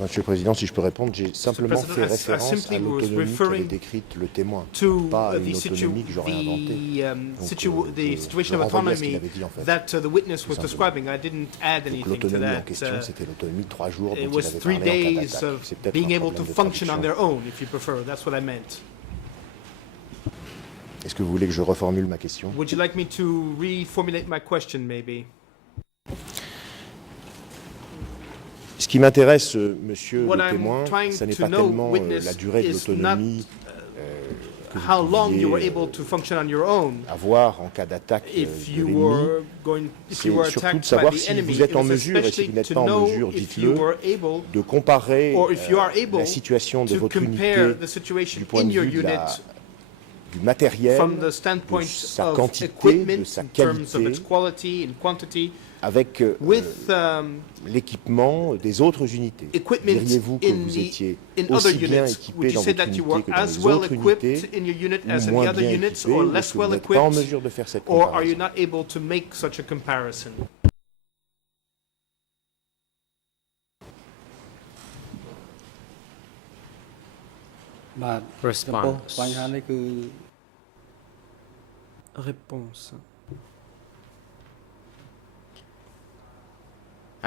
Monsieur le Président, si je peux répondre, j'ai simplement President, fait I référence à simply was l'autonomie qu'avait referring décrite le témoin, to pas à the, une autonomie que j'aurais inventée. the situation of renvoie à ce qu'il autonomy avait dit en fait. that the witness was Tout describing. I didn't add Donc anything to l'autonomie en that. question, c'était l'autonomie de 3 jours dont It il was avait 3 parlé en cas days d'attaque. of C'est peut-être being un able to problème de function on traduction. their own, if you prefer. That's what I meant. Est-ce que vous voulez que je reformule ma question? Would you like me to reformulate my question, maybe? Ce qui m'intéresse, monsieur What le I'm témoin, trying ce n'est to pas know, tellement witness, la durée de is l'autonomie que vous how long you were pouviez able to function on your own avoir en cas d'attaque if de you l'ennemi. were C'est surtout de savoir si vous êtes en mesure, et si vous n'êtes pas en mesure, dites-le, de comparer la situation de votre unité du point de vue du matériel, from the de standpoint sa of quantité, equipment, de sa in terms of qualité, its quality and quantity, avec with l'équipement des autres unités. equipment Diriez-vous que vous étiez in other aussi bien units. équipé Would you dans say votre that you unité were que dans as les well autres unités, equipped in your unit ou as in the moins other bien units, équipé, or ou est-ce less que well vous n'êtes pas en equipped, mesure de faire cette or are you comparaison? not able to make such a comparison?បាទចំពោះបញ្ហានេះគឺ Réponse.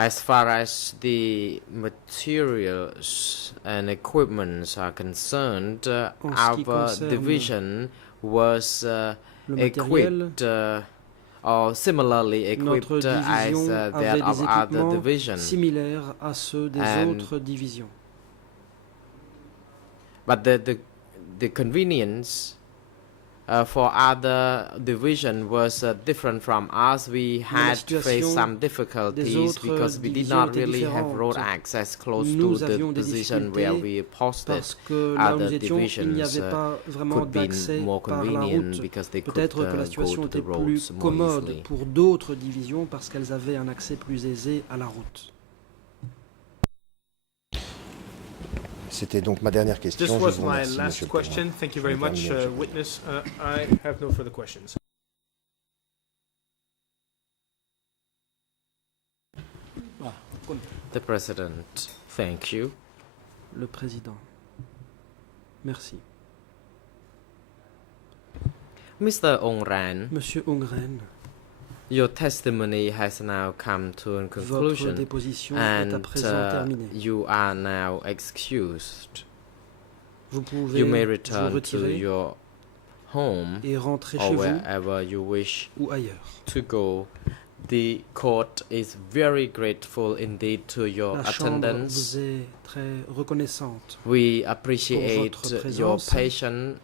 As far as the materials and equipments are concerned, En ce qui our concerne division was le matériel, equipped or similarly notre equipped as division that avait of des other équipements divisions. similaires à ceux des And autres divisions. But the convenience for other division was different from us. We had faced some difficulties because we did not really have road access close to the position where we posted. Parce que là où Other nous étions, il n'y avait divisions pas vraiment could be d'accès more par la convenient route. because they could Peut-être que la go situation to the était plus roads more commode easily. pour d'autres divisions parce qu'elles avaient un accès plus aisé à la route. C'était donc ma dernière question. This Je was vous my remercie, last Monsieur le Président. question. Thank you very Je vais much, terminer, Monsieur le witness. I have no further questions. The President, thank you. Le Président. Merci. Mr. Ong Ran, Monsieur Ongren, your testimony has now come to a votre conclusion déposition est à and présent terminée. you are now excused. Vous pouvez You may vous return to retirer your home et rentrer or chez vous wherever you wish ou ailleurs. to go. The court is very grateful indeed to your La Chambre attendance. vous est très reconnaissante. We appreciate votre your présence. patience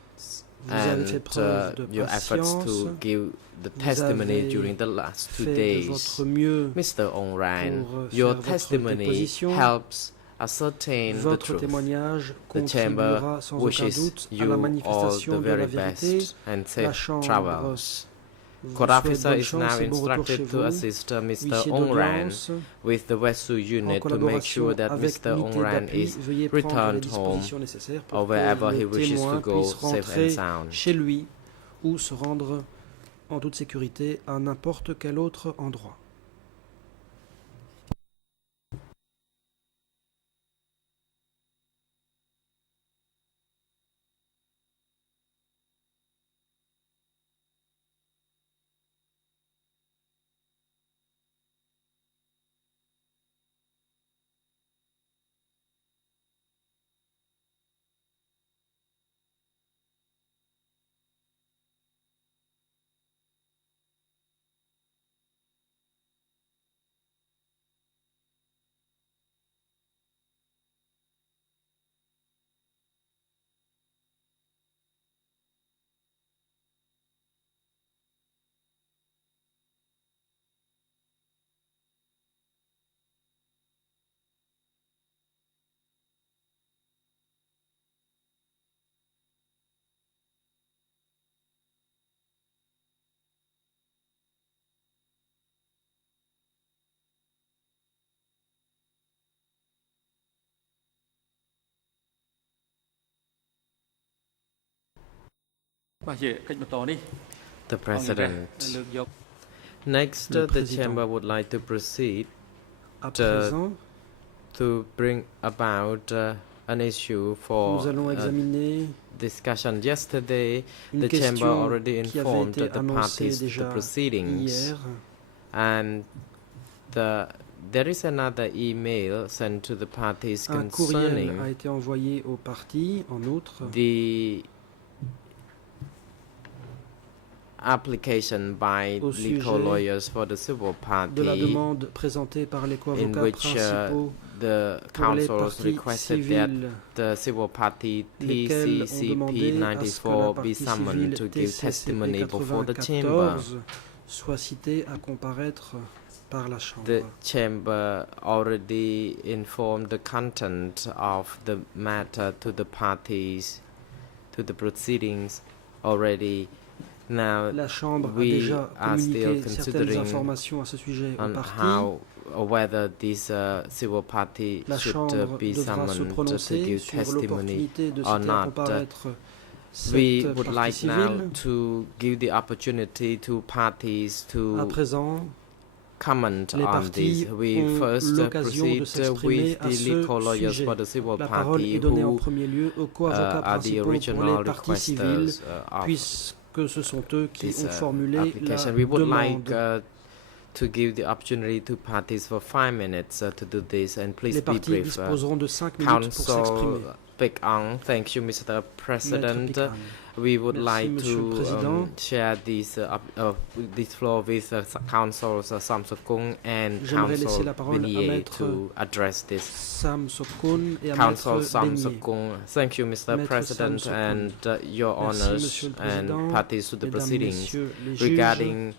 Vous avez fait and preuve de your efforts patience. to give the Vous testimony avez during the last 2 fait de days. votre mieux. Mr. Ong Ran, pour your faire votre testimony déposition. helps ascertain the Votre truth. témoignage The chamber contribuera sans aucun wishes doute à you la all manifestation the de la very vérité. best and La safe Chambre travels. vous Court souhaite officer bonne is chance now et bon retour chez instructed to vous. assist Mr. Huissier Ong Ran d'audience, with the Westsu en unit to make collaboration sure that avec Mr. Ong l'unité Ran d'appui, is veuillez prendre les returned home dispositions nécessaires pour or que wherever he le wishes témoin to go puisse safe and rentrer sound. chez lui ou se rendre en toute sécurité à n'importe quel autre endroit. The President. Next, Le the Président. chamber would like to proceed À présent, to bring about an issue for nous allons examiner discussion. Yesterday, une the chamber question already qui avait informed été the annoncée parties to the déjà proceedings, hier. and there is another email sent to the parties Un courriel a concerning été envoyé aux parties, en outre, the application by Au legal sujet lawyers for the civil de la party, demande présentée par les in co-avocats which principaux the the councils requested that the civil party TCCP 94 be summoned to give testimony before the chamber. Soit cité à comparaître par la Chambre. The chamber already informed the content of the matter to the parties, to the proceedings already. Now La Chambre a we déjà are still communiqué certaines considering informations à ce sujet aux on partis. how or whether this civil party La should Chambre be devra se summoned to prononcer give sur testimony l'opportunité de or citer à not. comparaître We cette would partie like now civile. to give the opportunity to parties À to présent, comment les on partis this. We ont first l'occasion de proceed s'exprimer with à the ce lead co-lawyers sujet. for the civil La parole party est donnée en who premier lieu aux co-avocats are the principaux pour original les partis civils, requesters of puisque ce sont eux qui this ont formulé la application. We would like demande. to give the opportunity to parties for 5 minutes to do this, and please Les be partis brief. disposeront de 5 minutes pour s'exprimer. Council Pek Ong, thank you, Mr. President. Maître Pican. We would Merci, like Monsieur le Président. to share this floor with Councils Samsukung and J'aimerais laisser Council la parole à Binier Maître to address this. Sam Sokun et à Council Maître Beignet. Samsukung, thank you, Mr. Maître President, Samsukun. and your Merci, honors Monsieur le and Président, parties to the Mesdames, proceedings Messieurs les juges, regarding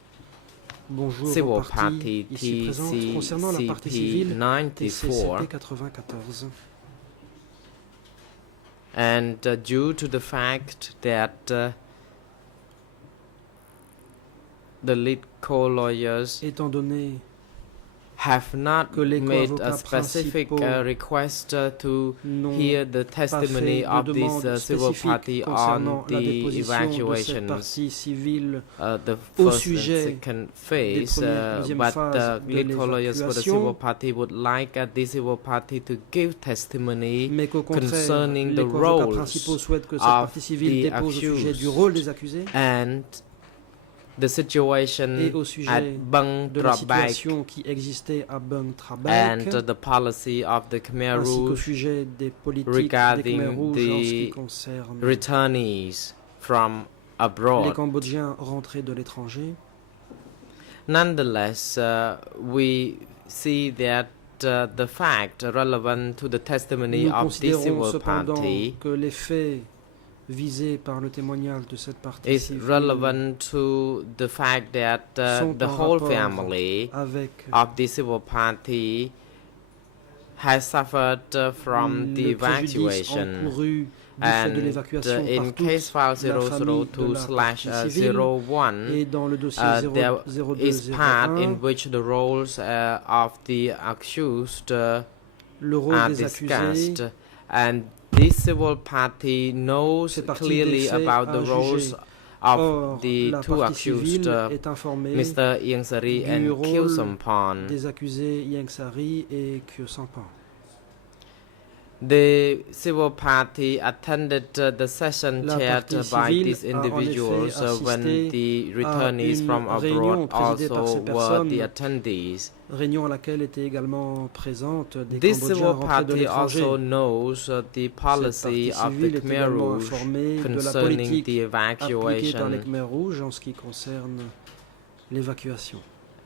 bonjour aux civil partis party ici présents concernant la partie civile TCCP TCCP 94. 94. And due to the fact that the lead co-lawyers Étant donné have not que les made a co-avocats specific principaux request to n'ont hear the pas testimony fait of de this demande civil party spécifique on concernant la the déposition de cette evacuations, partie civile the au first and sujet second phase, deuxième but phase the de lead co-lawyers for the civil l'évacuation, party would like the civil party to give testimony mais qu'au contraire, concerning les the co-avocats roles principaux souhaitent que cette of partie civile the dépose au sujet accused du rôle des accusés and the situation et au at sujet Bang de la Trabak situation qui existait à Bang Trabak, and the policy of the Khmer ainsi qu'au Rouge sujet des politiques des regarding Khmer Rouges en ce qui the concerne returnees from les abroad. Cambodgiens rentrés de l'étranger. Nonetheless, we see that the fact relevant to the testimony Nous of this considérons civil cependant party que les faits visés par le témoignage de cette partie is civile relevant to the fact that sont the en whole rapport family avec of the civil party has suffered from the le préjudice evacuation. encouru du fait de And l'évacuation in par toute case file la famille de la partie civile 002/01, et dans le dossier there is part in 0201, which the roles of the accused le rôle are des accusés, discussed, and this civil party knows fait partie clearly des faits about à the roles juger. of Or, the la two partie accused, civile est informée Mr. Ieng Sari du and rôle Khieu Samphan. des accusés Ieng Sari et Khieu Samphan. The civil party attended the session La chaired partie by civile these a en individuals effet when assisté the à returnees une from réunion abroad présidée par also ces were personnes, the attendees. réunion à laquelle étaient également présentes des This Cambodgiens civil rentrés de party l'étranger. also knows the policy Cette partie of the civile est Khmer également Rouge informée de la concerning politique the appliquée par les evacuation Khmer Rouges en ce qui concerne l'évacuation,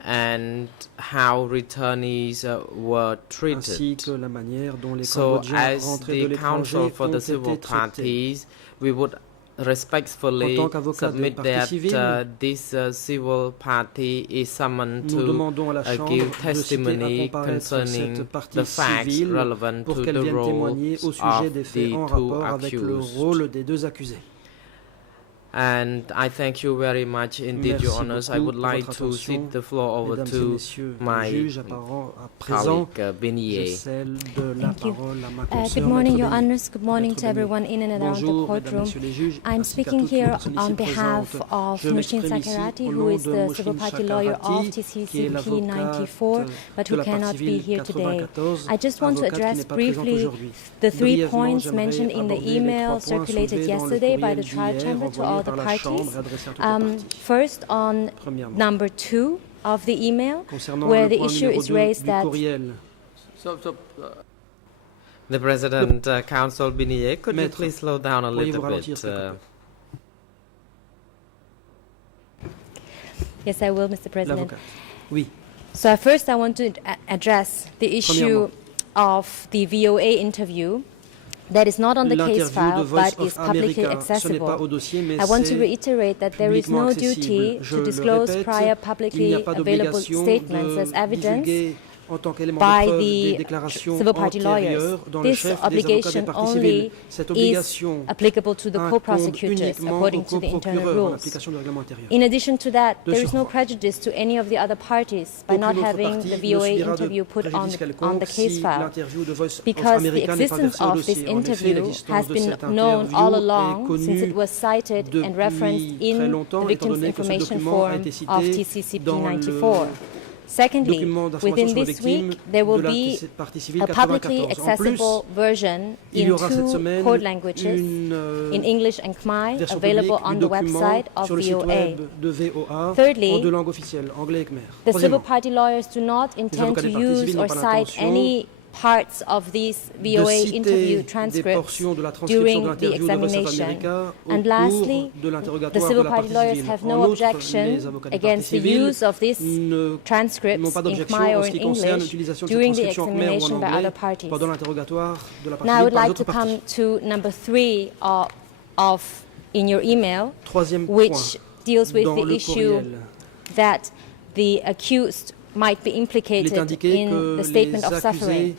and how returnees were ainsi treated. que la manière dont les So, Cambodgiens as rentrés de the Council l'étranger for ont the été civil traités. parties, we would respectfully En tant qu'avocat des submit partis that civils, this civil party is summoned nous to demandons à la Chambre give de citer à testimony comparaître concerning cette partie the facts civile relevant pour to qu'elle the vienne témoigner roles au sujet des of faits the en two rapport avec le accused. rôle des deux accusés. And I thank you very much indeed, Your Merci Honours. I beaucoup would pour like votre to attention, cede the floor over Mesdames et to messieurs my les juges, à présent, colleague Binier. je cède de la Thank you. parole à ma Good consoeur, morning, Maître Your Beignet. Honours. Good morning Maître to Beignet. everyone in and around the Bonjour, mesdames, courtroom. messieurs les juges, I'm ainsi qu'à speaking toutes les here personnes on ici behalf présentes. of Je Mushin m'exprime ici Sakarati, au who nom is de the civil Mushin party lawyer of Sakarati, qui est TCCP l'avocate 94, but de who la partie cannot be civile here today. 94, I just want to avocate qui address n'est pas présente briefly aujourd'hui. the three Brièvement, points j'aimerais mentioned in the aborder les email trois points circulated soulevés dans le yesterday by courriel the trial d'hier chamber to envoyé all the par la parties. Chambre et adressé à toutes les parties. First, on Premièrement, number 2 of the email, concernant where le the point issue numéro is 2 raised du that courriel, The President, Council Binier, could you Maître, please slow down a pourriez-vous little ralentir, bit? s'il vous plaît? yes, I will, Mr. President. L'avocate. Oui. So first I want to address the issue of the VOA interview that is not on the case file but is publicly accessible. I want to reiterate that there is no duty to disclose prior publicly available statements as evidence by the civil party lawyers. This obligation only is applicable to the co-prosecutors according to the internal rules. In addition to that, there is no prejudice to any of the other parties by not having the VOA interview put on the case file, because the existence of this interview has been known all along since it was cited and referenced in the Victims Information Forum of TCCP 94. Secondly, within this week, there will be a publicly accessible version in 2 code languages, in English and Khmer, available on the website of VOA. Thirdly, the civil party lawyers do not intend to use or cite any parts of these VOA interview transcripts during the examination. And lastly, the civil party lawyers have no objection against the use of these transcripts in Khmer or in English during the examination by other parties. Now I would like to come to number 3 of in your email, which deals with the issue that the accused might be implicated in the statement of suffering.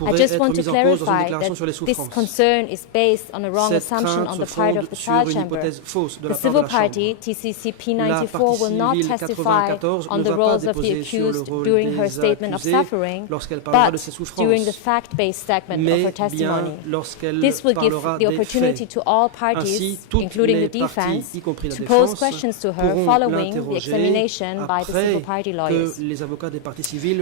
I just want to clarify that this concern is based on a wrong assumption on the part of the trial chamber. The civil party, TCCP 94, will not testify on the roles of the accused during her statement of suffering, but during the fact-based segment of her testimony. This will give the opportunity to all parties, including the defense, to pose questions to her following the examination by the civil party lawyers.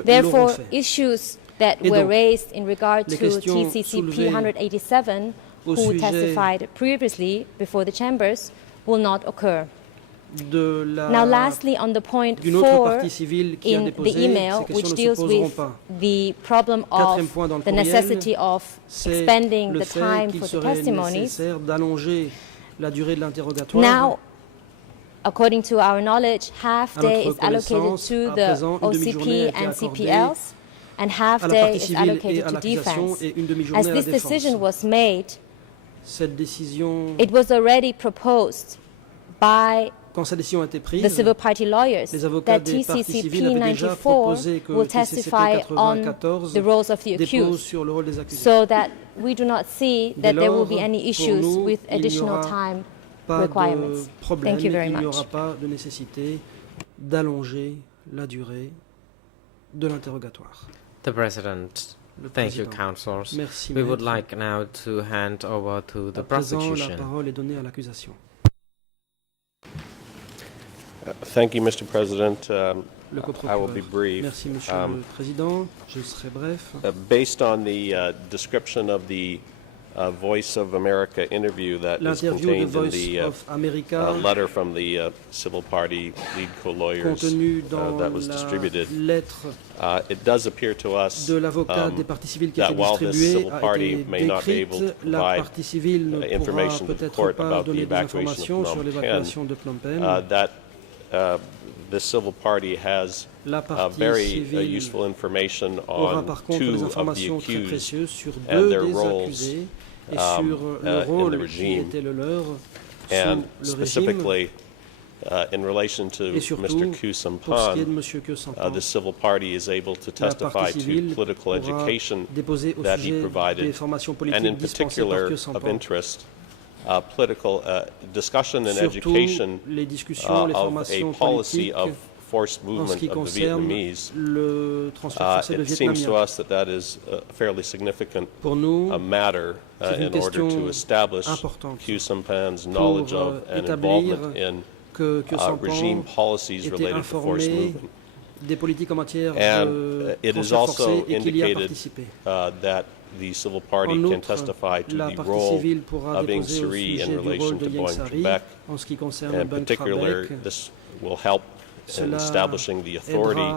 Therefore, issues that were raised in regard to TCCP 187, who testified previously before the chambers, will not occur. Now lastly, on the point 4 in the email, which deals with the problem of the necessity of expanding the time for the testimonies, now, according to our knowledge, half day is allocated to the OCP and CPLs, and half day is allocated to defense. As this decision was made, it was already proposed by the civil party lawyers that TCCP 94 will testify on the roles of the accused, so that we do not see that there will be any issues with additional time requirements. Thank you very much. The President, thank you, counsels. We would like now to hand over to the prosecution. Thank you, Mr. President. I will be brief. Merci, Monsieur le Président. Je serai bref. Based on the description of the Voice of America interview that is contained in the letter from the civil party lead co-lawyers that was distributed, it does appear to us that while this civil party may not be able to provide information to the court about the evacuation of Phnom Penh, that the civil party has very useful information on 2 of the accused and their roles in the regime, and specifically in relation to Mr. Khieu Samphan, the civil party is able to testify to political education that he provided, and in particular of interest, political discussion and education of a policy of forced movement of the Vietnamese. It seems to us that that is a fairly significant matter in order to establish Khieu Samphan's knowledge of and involvement in regime policies related to forced movement. And it is also indicated that the civil party can testify to the role of Ieng Sary in relation to Boeing Quebec. In particular, this will help in establishing the authority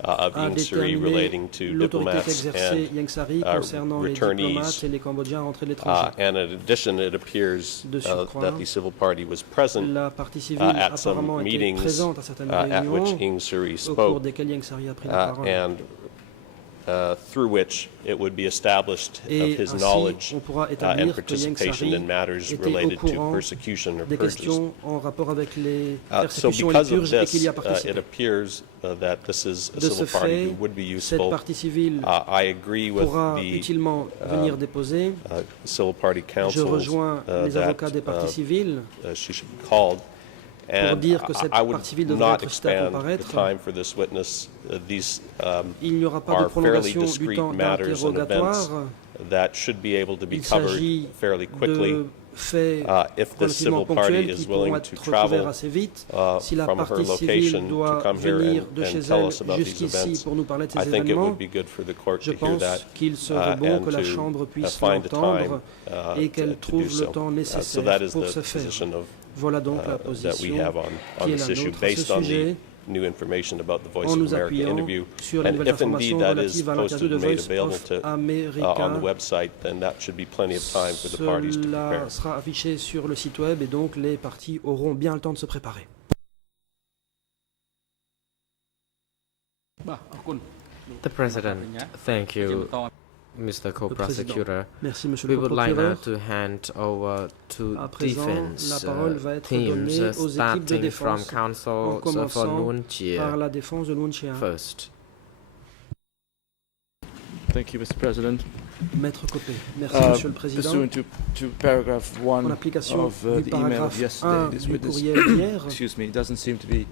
of Ieng Sary relating to diplomats and returnees. And in addition, it appears that the civil party was present at some meetings at which Ieng Sary spoke, and through which it would be established of his knowledge and participation in matters related to persecution or purges. So because of this, it appears that this is a civil party who would be useful. I agree with the civil party counsels that she should be called. And I would not expand the time for this witness. These are fairly discrete matters and events that should be able to be covered fairly quickly. If the civil party is willing to travel from her location to come here and tell us about these events, I think it would be good for the court to hear that and to find a time to do so. So that is the position of that we have on this issue based on the new information about the Voice of America interview. And if indeed that is posted and made available on the website, then that should be plenty of time for the parties to prepare. Cela sera affiché sur le site web et donc les parties auront bien le temps de se préparer. The President, thank you, Mr. Co-Prosecutor. Merci, Monsieur We le would like now procureur. to hand over to À présent, defense la parole va être teams, donnée aux équipes de starting from défense, en counsel for commençant Nuon Chea par la défense de Nuon Chea. first. Thank you, Mr. President. Maître Copé. Merci, Monsieur le Président. Pursuant to paragraph 1 En application of du the email paragraphe of yesterday, 1 this du witness, courriel d'hier, doesn't seem to be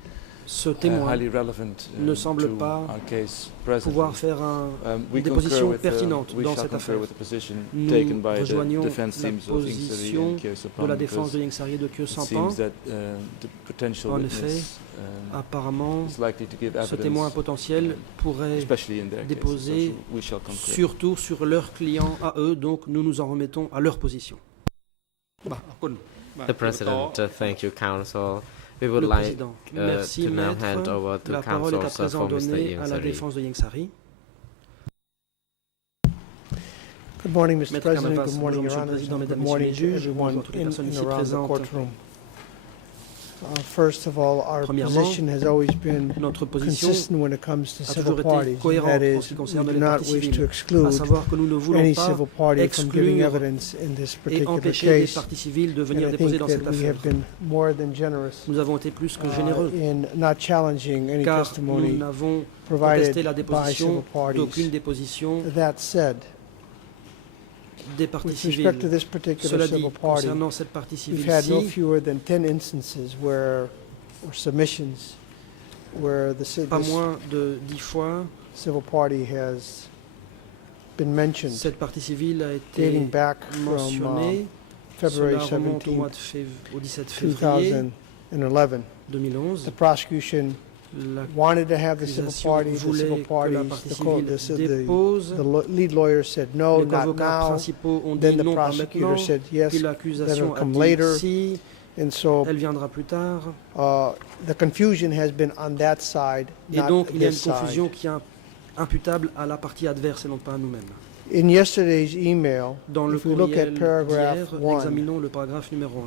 ce témoin highly relevant ne semble to pas our case presently. pouvoir faire We une déposition concur with, pertinente we dans shall cette concur affaire. with the position Nous taken by the rejoignons defense la teams of Ingsari position and de la Kyosapan défense de because Ingsari et de it Kyosampan. seems that the potential En effet, witness apparemment, is likely to give ce témoin evidence, potentiel pourrait especially in their case. déposer So we shall concur. surtout sur leurs clients à eux, donc nous nous en remettons à leur position. The President, thank you, counsel. We would Le like Président, merci to now Maître. hand over to La parole est à counsel présent for Mr. donnée à la Ingsari. défense de Ingsari. Good morning, Mr. Maître President. Canavas, Good morning, bonjour, Your Monsieur le Président, Honors. Mesdames, Good Messieurs morning les to juges, everyone bonjour à toutes les in personnes and ici around the présentes. courtroom. First of all, our Premièrement, position has always been notre position consistent when it comes to a civil toujours été parties. cohérente That en is, ce qui we concerne do les not parties wish to civiles, à exclude savoir que nous ne voulons any pas civil party from giving exclure evidence in this et particular empêcher des case. parties civiles de And venir I déposer think dans cette that we affaire. have been more than generous Nous avons été plus que généreux, in not challenging any car nous testimony n'avons provided contesté la by déposition civil parties. d'aucune déposition That said, des parties with respect to civiles. this particular Cela dit, civil party, concernant cette partie we've had no civile-ci, fewer than 10 instances or submissions where pas moins de 10 fois, civil party has been mentioned, cette partie civile a été dating back mentionnée. from February Cela remonte au 17, au 17 février 2011. 2011. The prosecution wanted to have the civil L'accusation party. The voulait civil que la parties, partie the dépose. lead lawyer said no, Les not avocats now. principaux ont dit Then the non, pas prosecutor maintenant. said yes, Puis that l'accusation it'll a come dit later. si, And so elle viendra plus tard. the confusion has been on that side, Et not donc il y a une this side. confusion qui est imputable à la partie adverse et non pas à nous-mêmes. In yesterday's email, Dans le if we look at courriel paragraph d'hier, 1, examinons le paragraphe numéro 1.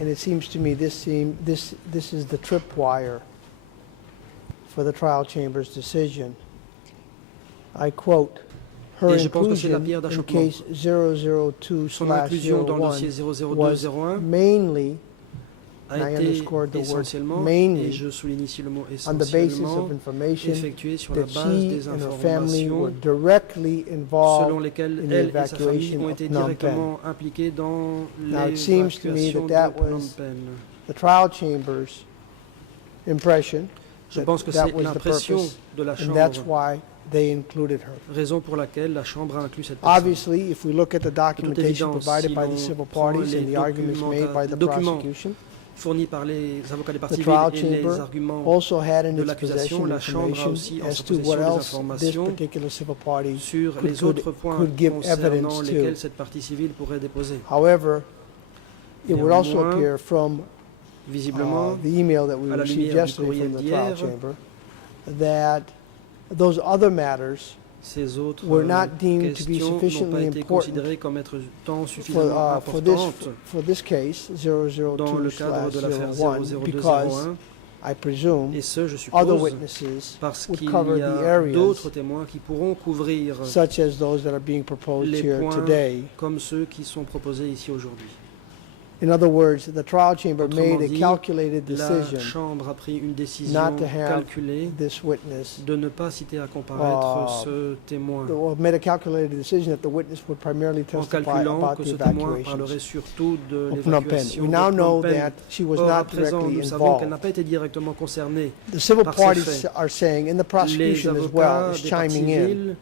and it seems to me this is the tripwire for the trial chamber's decision. I quote, her Et je pense que c'est la inclusion pierre in d'achoppement. case 002/01 Son inclusion dans le dossier was 00201 mainly, a and I été underscored the word essentiellement, mainly, et je souligne ici le mot on the basis essentiellement, of information effectué sur la that base she des and her family were informations directly selon involved lesquelles in the elle et sa famille evacuation ont of été Phnom Penh. directement impliquées dans Now, it seems to me l'évacuation that de that Phnom was Penh. the trial chamber's impression. Je pense que that c'est was the l'impression purpose, de la and that's Chambre, why they included her. raison pour laquelle la Chambre a inclus cette personne. Obviously, if we look at the documentation évidence, provided si by the l'on civil prend parties les and the arguments made by the documents prosecution, fournis par les avocats des parties the civiles trial et les chamber arguments also had in de its l'accusation, possession la Chambre a information aussi en as sa to what possession des else this informations particular civil party sur could- les autres points could give concernant evidence lesquels to. cette partie civile pourrait déposer. However, it would also Néanmoins, appear from visiblement, the email that we à la received lumière du yesterday from courriel the trial d'hier, chamber that those other matters ces autres were not deemed to be questions n'ont pas sufficiently été important considérées comme être tant suffisamment for importantes this case dans le cadre de l'affaire 002/01 because 00201 I presume, Et ce, je other suppose, witnesses parce would qu'il cover y the a areas d'autres témoins qui pourront couvrir such as those that are being proposed les here points today. comme ceux qui sont proposés ici aujourd'hui. In other words, the trial chamber Autrement made a dit, calculated la decision Chambre a pris une décision not to have calculée this witness, de ne pas citer à comparaître ce témoin, or made a calculated decision that the witness would primarily en testify calculant about que the ce témoin parlerait evacuations surtout de of Phnom Penh. l'évacuation We de now Phnom know Penh. that she was Or, à not présent, directly nous savons qu'elle n'a involved. pas été directement concernée The civil par ces parties faits. are saying, and the Les prosecution as well avocats is des parties chiming in, civiles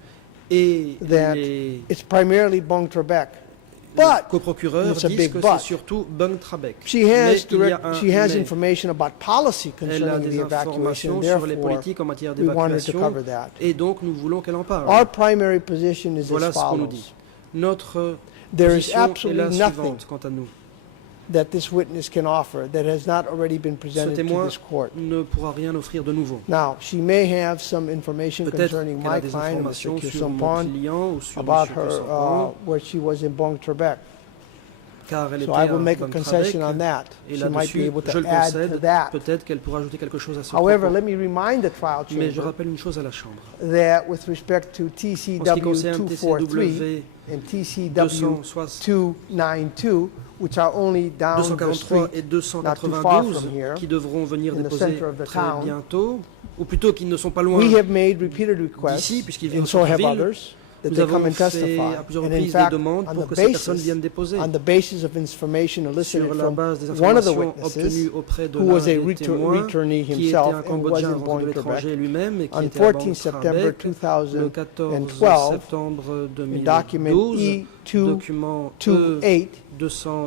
et that les it's primarily Bong Trebek. But coprocureurs it's a disent big que but. c'est surtout Bang Trabek. She has, Mais il y a un she has mais. information about policy Elle a concerning des the evacuation, informations sur les therefore politiques en matière we wanted to d'évacuation cover that. et donc nous voulons qu'elle en parle. Our primary position is Voilà as ce qu'on nous follows. dit. Notre There is position est la absolutely nothing suivante quant à nous. that this witness can offer that has not already been Ce presented to témoin this court. ne pourra rien offrir de nouveau. Now, she may have some information Peut-être concerning qu'elle a my des client, Mr. informations sur Kyusom mon Pon, client ou sur about M. her, Kyusom where she was in Bong Trebek. car elle So était I à will make a Bang concession on Trabek that. et She might be là-dessus, able je to le add to concède, that. peut-être qu'elle pourra ajouter quelque chose à ce However, propos. let me remind the trial Mais je chamber rappelle une chose à la Chambre. that with respect to En ce qui TCW concerne 243 TCW and TCW 260, 292, which are only down the 243 street, et not too far 292 from here, qui devront venir in the déposer center of the très town, bientôt, ou plutôt qui ne sont pas loin we have made repeated requests, d'ici, puisqu'ils vivent and au so have centre-ville. others, that Nous they come avons and fait testify. à plusieurs And in reprises des fact, demandes on pour the que ces personnes basis, viennent déposer. on the basis of information elicited Sur la from base des one of the informations witnesses, obtenues auprès de who l'un was a des témoins, returnee qui était un himself and was Cambodgien in rentré de Bong l'étranger Trebek, lui-même et qui on était à 14 Bang September Trabek le 14 2012, septembre in document 2012, document E228,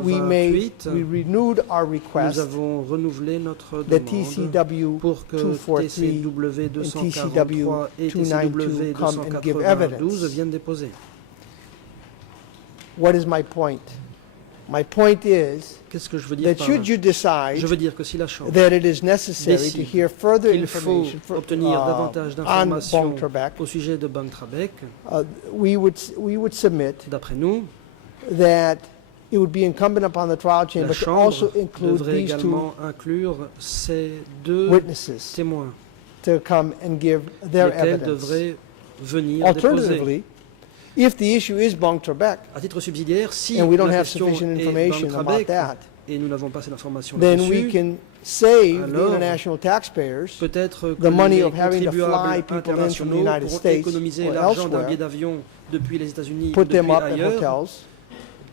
we E228, renewed our nous request avons renouvelé notre that demande TCW pour que 243 TCW 243 et TCW 292 come and give 292 evidence. viennent déposer. What is my point? My point is Qu'est-ce que je veux dire that par là? should you decide Je veux dire que si la Chambre that it is necessary to décide hear further qu'il faut information obtenir davantage on d'informations Bong Trebek, au sujet de Bang Trabek, we would submit d'après nous, that it would be incumbent upon the trial la chamber to also Chambre include devrait these two également inclure ces deux witnesses témoins, to come and give their lesquels evidence. devraient venir déposer. Alternatively, if the issue is Bong Trebek, À titre subsidiaire, si and we don't la have question sufficient est information Bang about Trabek, that, et nous n'avons pas cette information then we là-dessus, can save the Alors, international taxpayers peut-être que the money les of having to fly contribuables people in from the internationaux United pourront States économiser or l'argent d'un elsewhere, billet d'avion depuis les États-Unis ou put them depuis up at ailleurs, hotels,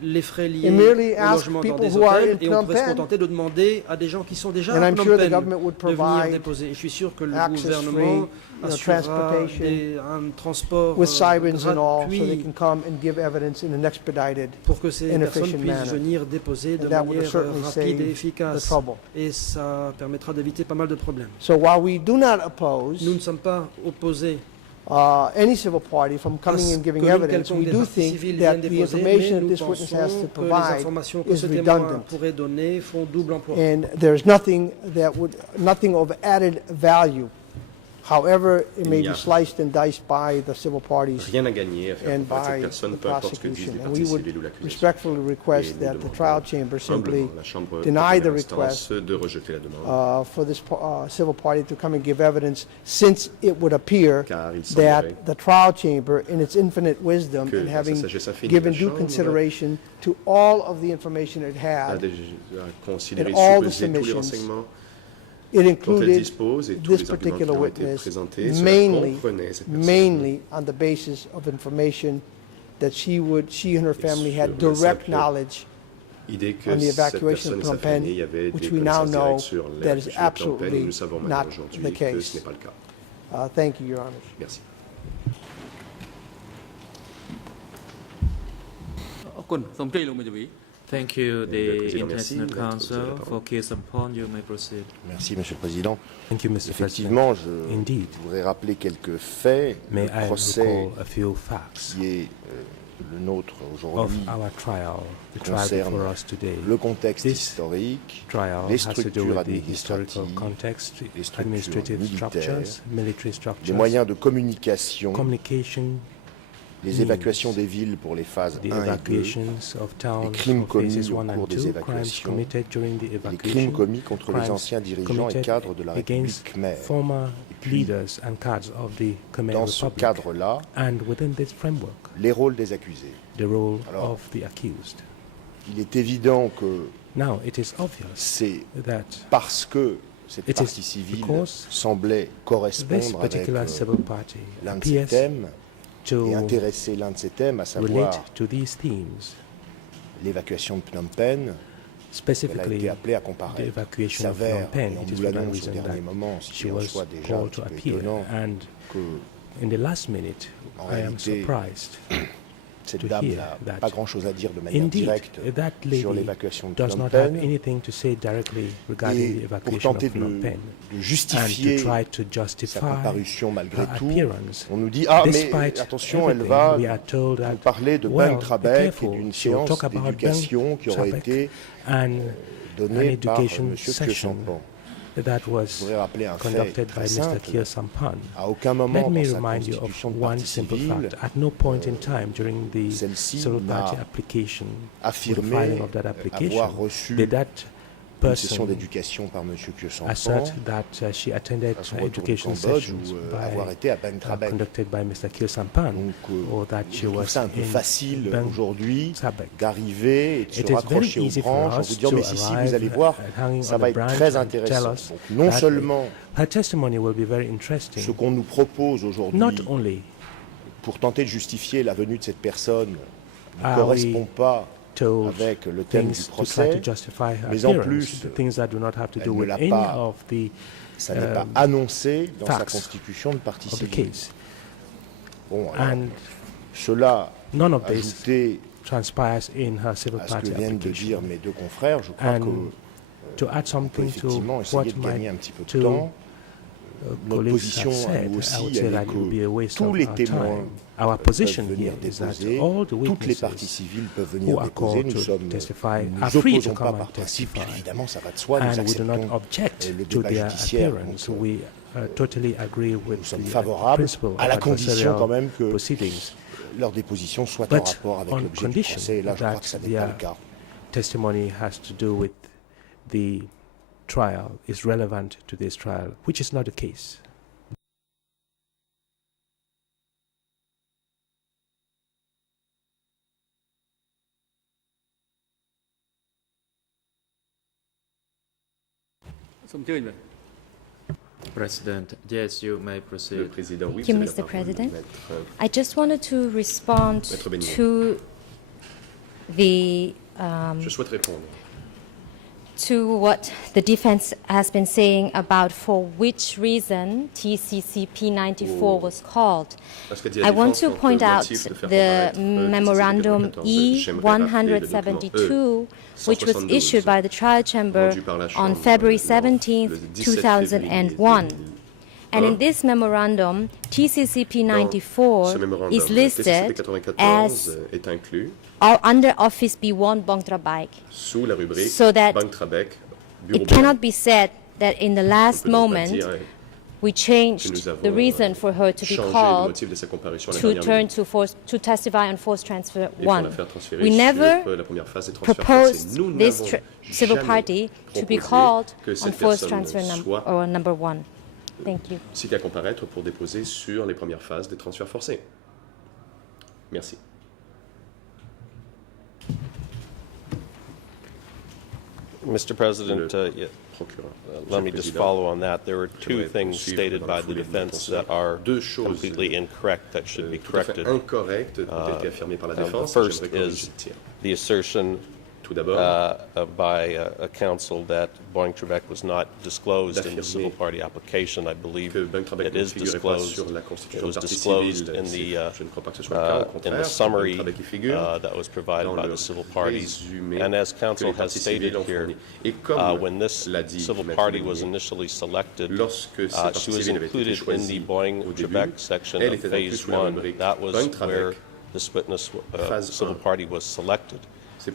les frais liés and merely au ask logement dans people des who are hôtels, in et on Phnom pourrait se Penh, contenter de demander à des gens qui sont déjà and à I'm Phnom sure the Penh government would de venir provide déposer. Et je suis sûr que le access gouvernement free, assurera transportation un transport with sirens and all, so they gratuit can come and give evidence in an expedited pour que ces and personnes efficient puissent manner. venir déposer de And that would manière certainly rapide et save the efficace. trouble. Et ça permettra d'éviter pas mal de problèmes. So while we do not oppose Nous ne sommes pas opposés any civil party from coming and giving que l'une evidence, we quelconque des do parties think civiles that viennent the déposer, information mais that nous this witness has pensons to que les provide informations que is ce témoin redundant. pourrait donner font double emploi. And there's nothing of added value, however it may be sliced and diced by the civil parties Rien à gagner à faire and comprendre cette by personne, the peu importe ce que disent prosecution. les And we parties would civiles ou l'accusation. respectfully Et request nous that the demandons trial chamber simply humblement la Chambre deny de the première instance request de rejeter la demande, for this civil party to come and give evidence, since it would appear car il semblerait that the trial chamber, in its infinite wisdom, que and dans sa having sagesse infinie, given la due Chambre consideration to all of the information it a had, déjà considéré, and all the supposé tous les submissions, renseignements it dont elle included dispose et tous this les arguments qui particular lui ont été witness présentés, cela mainly, comprenait cette personne. mainly on the basis of information that she and her family had sur la direct simple knowledge idée que on the cette evacuation personne of et sa Phnom Penh, famille avaient which des we now connaissances know directes sur that is l'évacuation de Phnom Penh, et absolutely nous savons not maintenant aujourd'hui the que case. ce n'est pas le cas. Thank you, Your Honor. Merci. Thank you, the Président, merci. International Maître, vous avez la Council, parole. for Kyusom-Pon. You may proceed. Merci, Monsieur le Président. Thank you, Mr. President. Effectivement, je Indeed. voudrais rappeler quelques faits. May Le I procès recall a few facts qui est le nôtre of aujourd'hui our trial, the trial concerne before us today. le contexte This historique, trial les has to do structures with the historical administratives, context, les structures administrative militaires, structures, military les structures, moyens de communication communication, Les évacuations des villes pour les phases 1 et 2, les crimes commis au cours des évacuations, les crimes commis contre les anciens dirigeants et cadres de la République khmère. Et puis, dans ce cadre-là, les rôles des accusés. Alors, il est évident que c'est parce que cette partie civile semblait correspondre avec l'un de ces thèmes et intéresser l'un de ces thèmes, à savoir l'évacuation de Phnom Penh, elle a été appelée à comparer. Il s'avère, et on nous l'annonce au dernier moment, ce qui est en soi déjà un petit peu étonnant, que en réalité, cette dame n'a pas grand-chose à dire de manière directe sur l'évacuation de Phnom Penh. Et pour tenter de justifier sa comparution malgré tout, on nous dit « Ah, mais attention, elle va nous parler de Bang Trabek et d'une séance d'éducation qui aurait été donnée par M. Khieu Samphan. » Je voudrais rappeler un fait très simple. À aucun moment dans sa constitution de parti civil, celle-ci n'a affirmé avoir reçu une session d'éducation par M. Khieu Samphan à son retour du Cambodge ou avoir été à Bang Trabek. Donc je trouve ça un peu facile aujourd'hui d'arriver et de se raccrocher aux branches en vous disant mais si vous allez voir, ça va être très intéressant. Donc non seulement ce qu'on nous propose aujourd'hui pour tenter de justifier la venue de cette personne ne correspond pas avec le thème du procès, mais en plus, elle ne l'a pas, ça n'est pas annoncé dans sa constitution de partie civile. Bon, alors, cela ajouté à ce que viennent de dire mes deux confrères, je crois qu'on peut effectivement essayer de gagner un petit peu de temps. Notre position à nous aussi, elle est que tous les témoins peuvent venir déposer, toutes les parties civiles peuvent venir déposer, nous nous opposons pas par principe, bien évidemment ça va de soi, nous acceptons le débat judiciaire, nous sommes favorables à la condition quand même que leur déposition soit en rapport avec l'objet du procès, et là je crois que ça n'est pas le cas. Testimony has to do with the trial is relevant to this trial, which is not the case. President, yes, you may proceed. Thank you, Mr. President. I just wanted to respond to the to what the defense has been saying about for which reason TCCP 94 was called. I want to point out the memorandum E-172, which was issued by the trial chamber on February 17, 2001. And in this memorandum, TCCP 94 is listed as under Office B1 Bang Trabek, so that it cannot be said that in the last moment we changed the reason for her to be called to turn to testify on forced transfer 1. We never proposed this civil party to be called on forced transfer number 1. Thank you. Cité à comparaître pour déposer sur les premières phases des transferts forcés. Merci. Mr. President, let me just follow on that. There were two things stated by the defense that are completely incorrect that should be corrected. The first is the assertion by counsel that Boeing Trebek was not disclosed in the civil party application. I believe it is disclosed. It was disclosed in the summary that was provided by the civil parties. And as counsel has stated here, when this civil party was initially selected, she was included in the Boeing Trebek section of Phase 1. That was where this witness civil party was selected.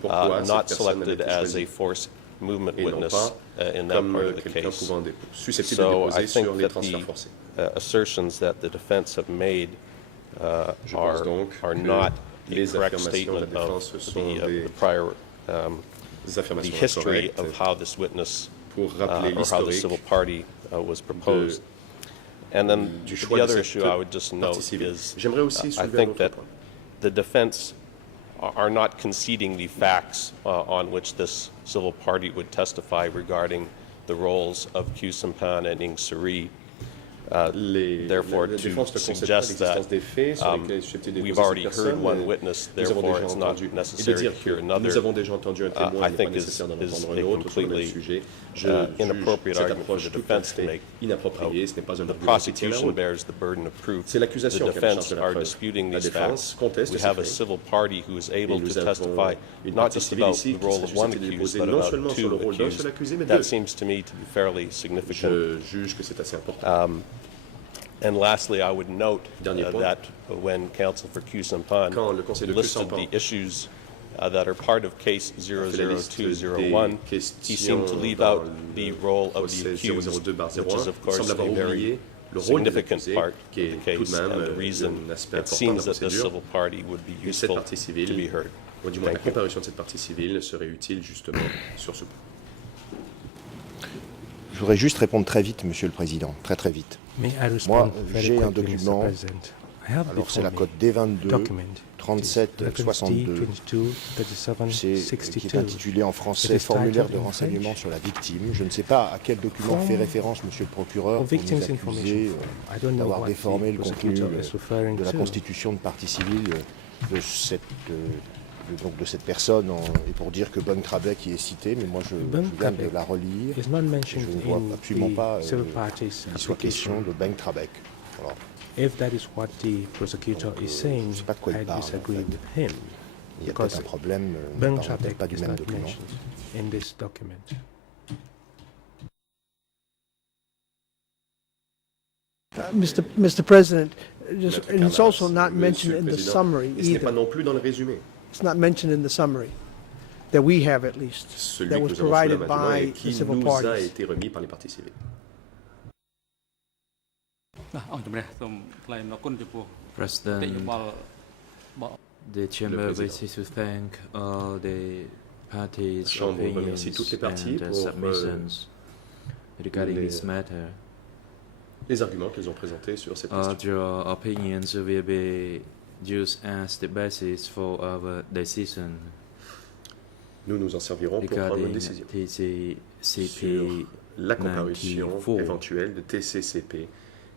Not selected as a forced movement witness in that part of the case. So I think that the assertions that the defense have made are not a correct statement of the prior the history of how this witness or how the civil party was proposed. And then the other issue I would just note is I think that the defense are not conceding the facts on which this civil party would testify regarding the roles of Khieu Samphan and Ieng Sary. Therefore, to suggest that we've already heard one witness, therefore it's not necessary to hear another, I think is a completely inappropriate argument for the defense to make. The prosecution bears the burden of proof. The defense are disputing these facts. We have a civil party who is able to testify not just about the role of one accused, but about two accused. That seems to me to be fairly significant. And lastly, I would note that when counsel for Khieu Samphan listed the issues that are part of case 00201, he seemed to leave out the role of the accused, which is of course a very significant part of the case and the reason it seems that this civil party would be useful to be heard. Du moins, la comparution de cette partie civile serait utile justement sur ce point. Je voudrais juste répondre très vite, Monsieur le Président, très très vite. Moi, j'ai un document, alors c'est la cote D22, 37, 62, qui est intitulé en français « Formulaire de renseignement sur la victime ». Je ne sais pas à quel document fait référence Monsieur le procureur pour nous accuser d'avoir déformé le contenu de la constitution de partie civile de cette personne, et pour dire que Beng Trabek y est cité, mais moi je viens de la relire, et je ne vois absolument pas qu'il soit question de Beng Trabek. Voilà. If that is what the prosecutor is saying, I disagree with him. Il y a peut-être un problème, pas du même document. In this document. Mr. President, and it's also not mentioned in the summary either. It's not mentioned in the summary that we have, at least, that was provided by the civil parties. President, the Chamber wishes to thank all the parties' opinions and submissions regarding this matter. Les arguments qu'ils ont présentés sur cette question. All your opinions will be used as the basis for our decision. Nous nous en servirons pour prendre une décision sur la comparution éventuelle de TCCP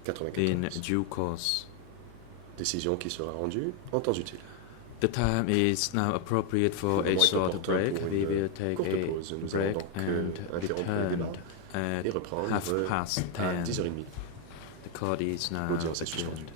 94. In due course. Décision qui sera rendue en temps utile. The time is now appropriate for a short break. We will take a break and return at 10:30. The court is now adjourned.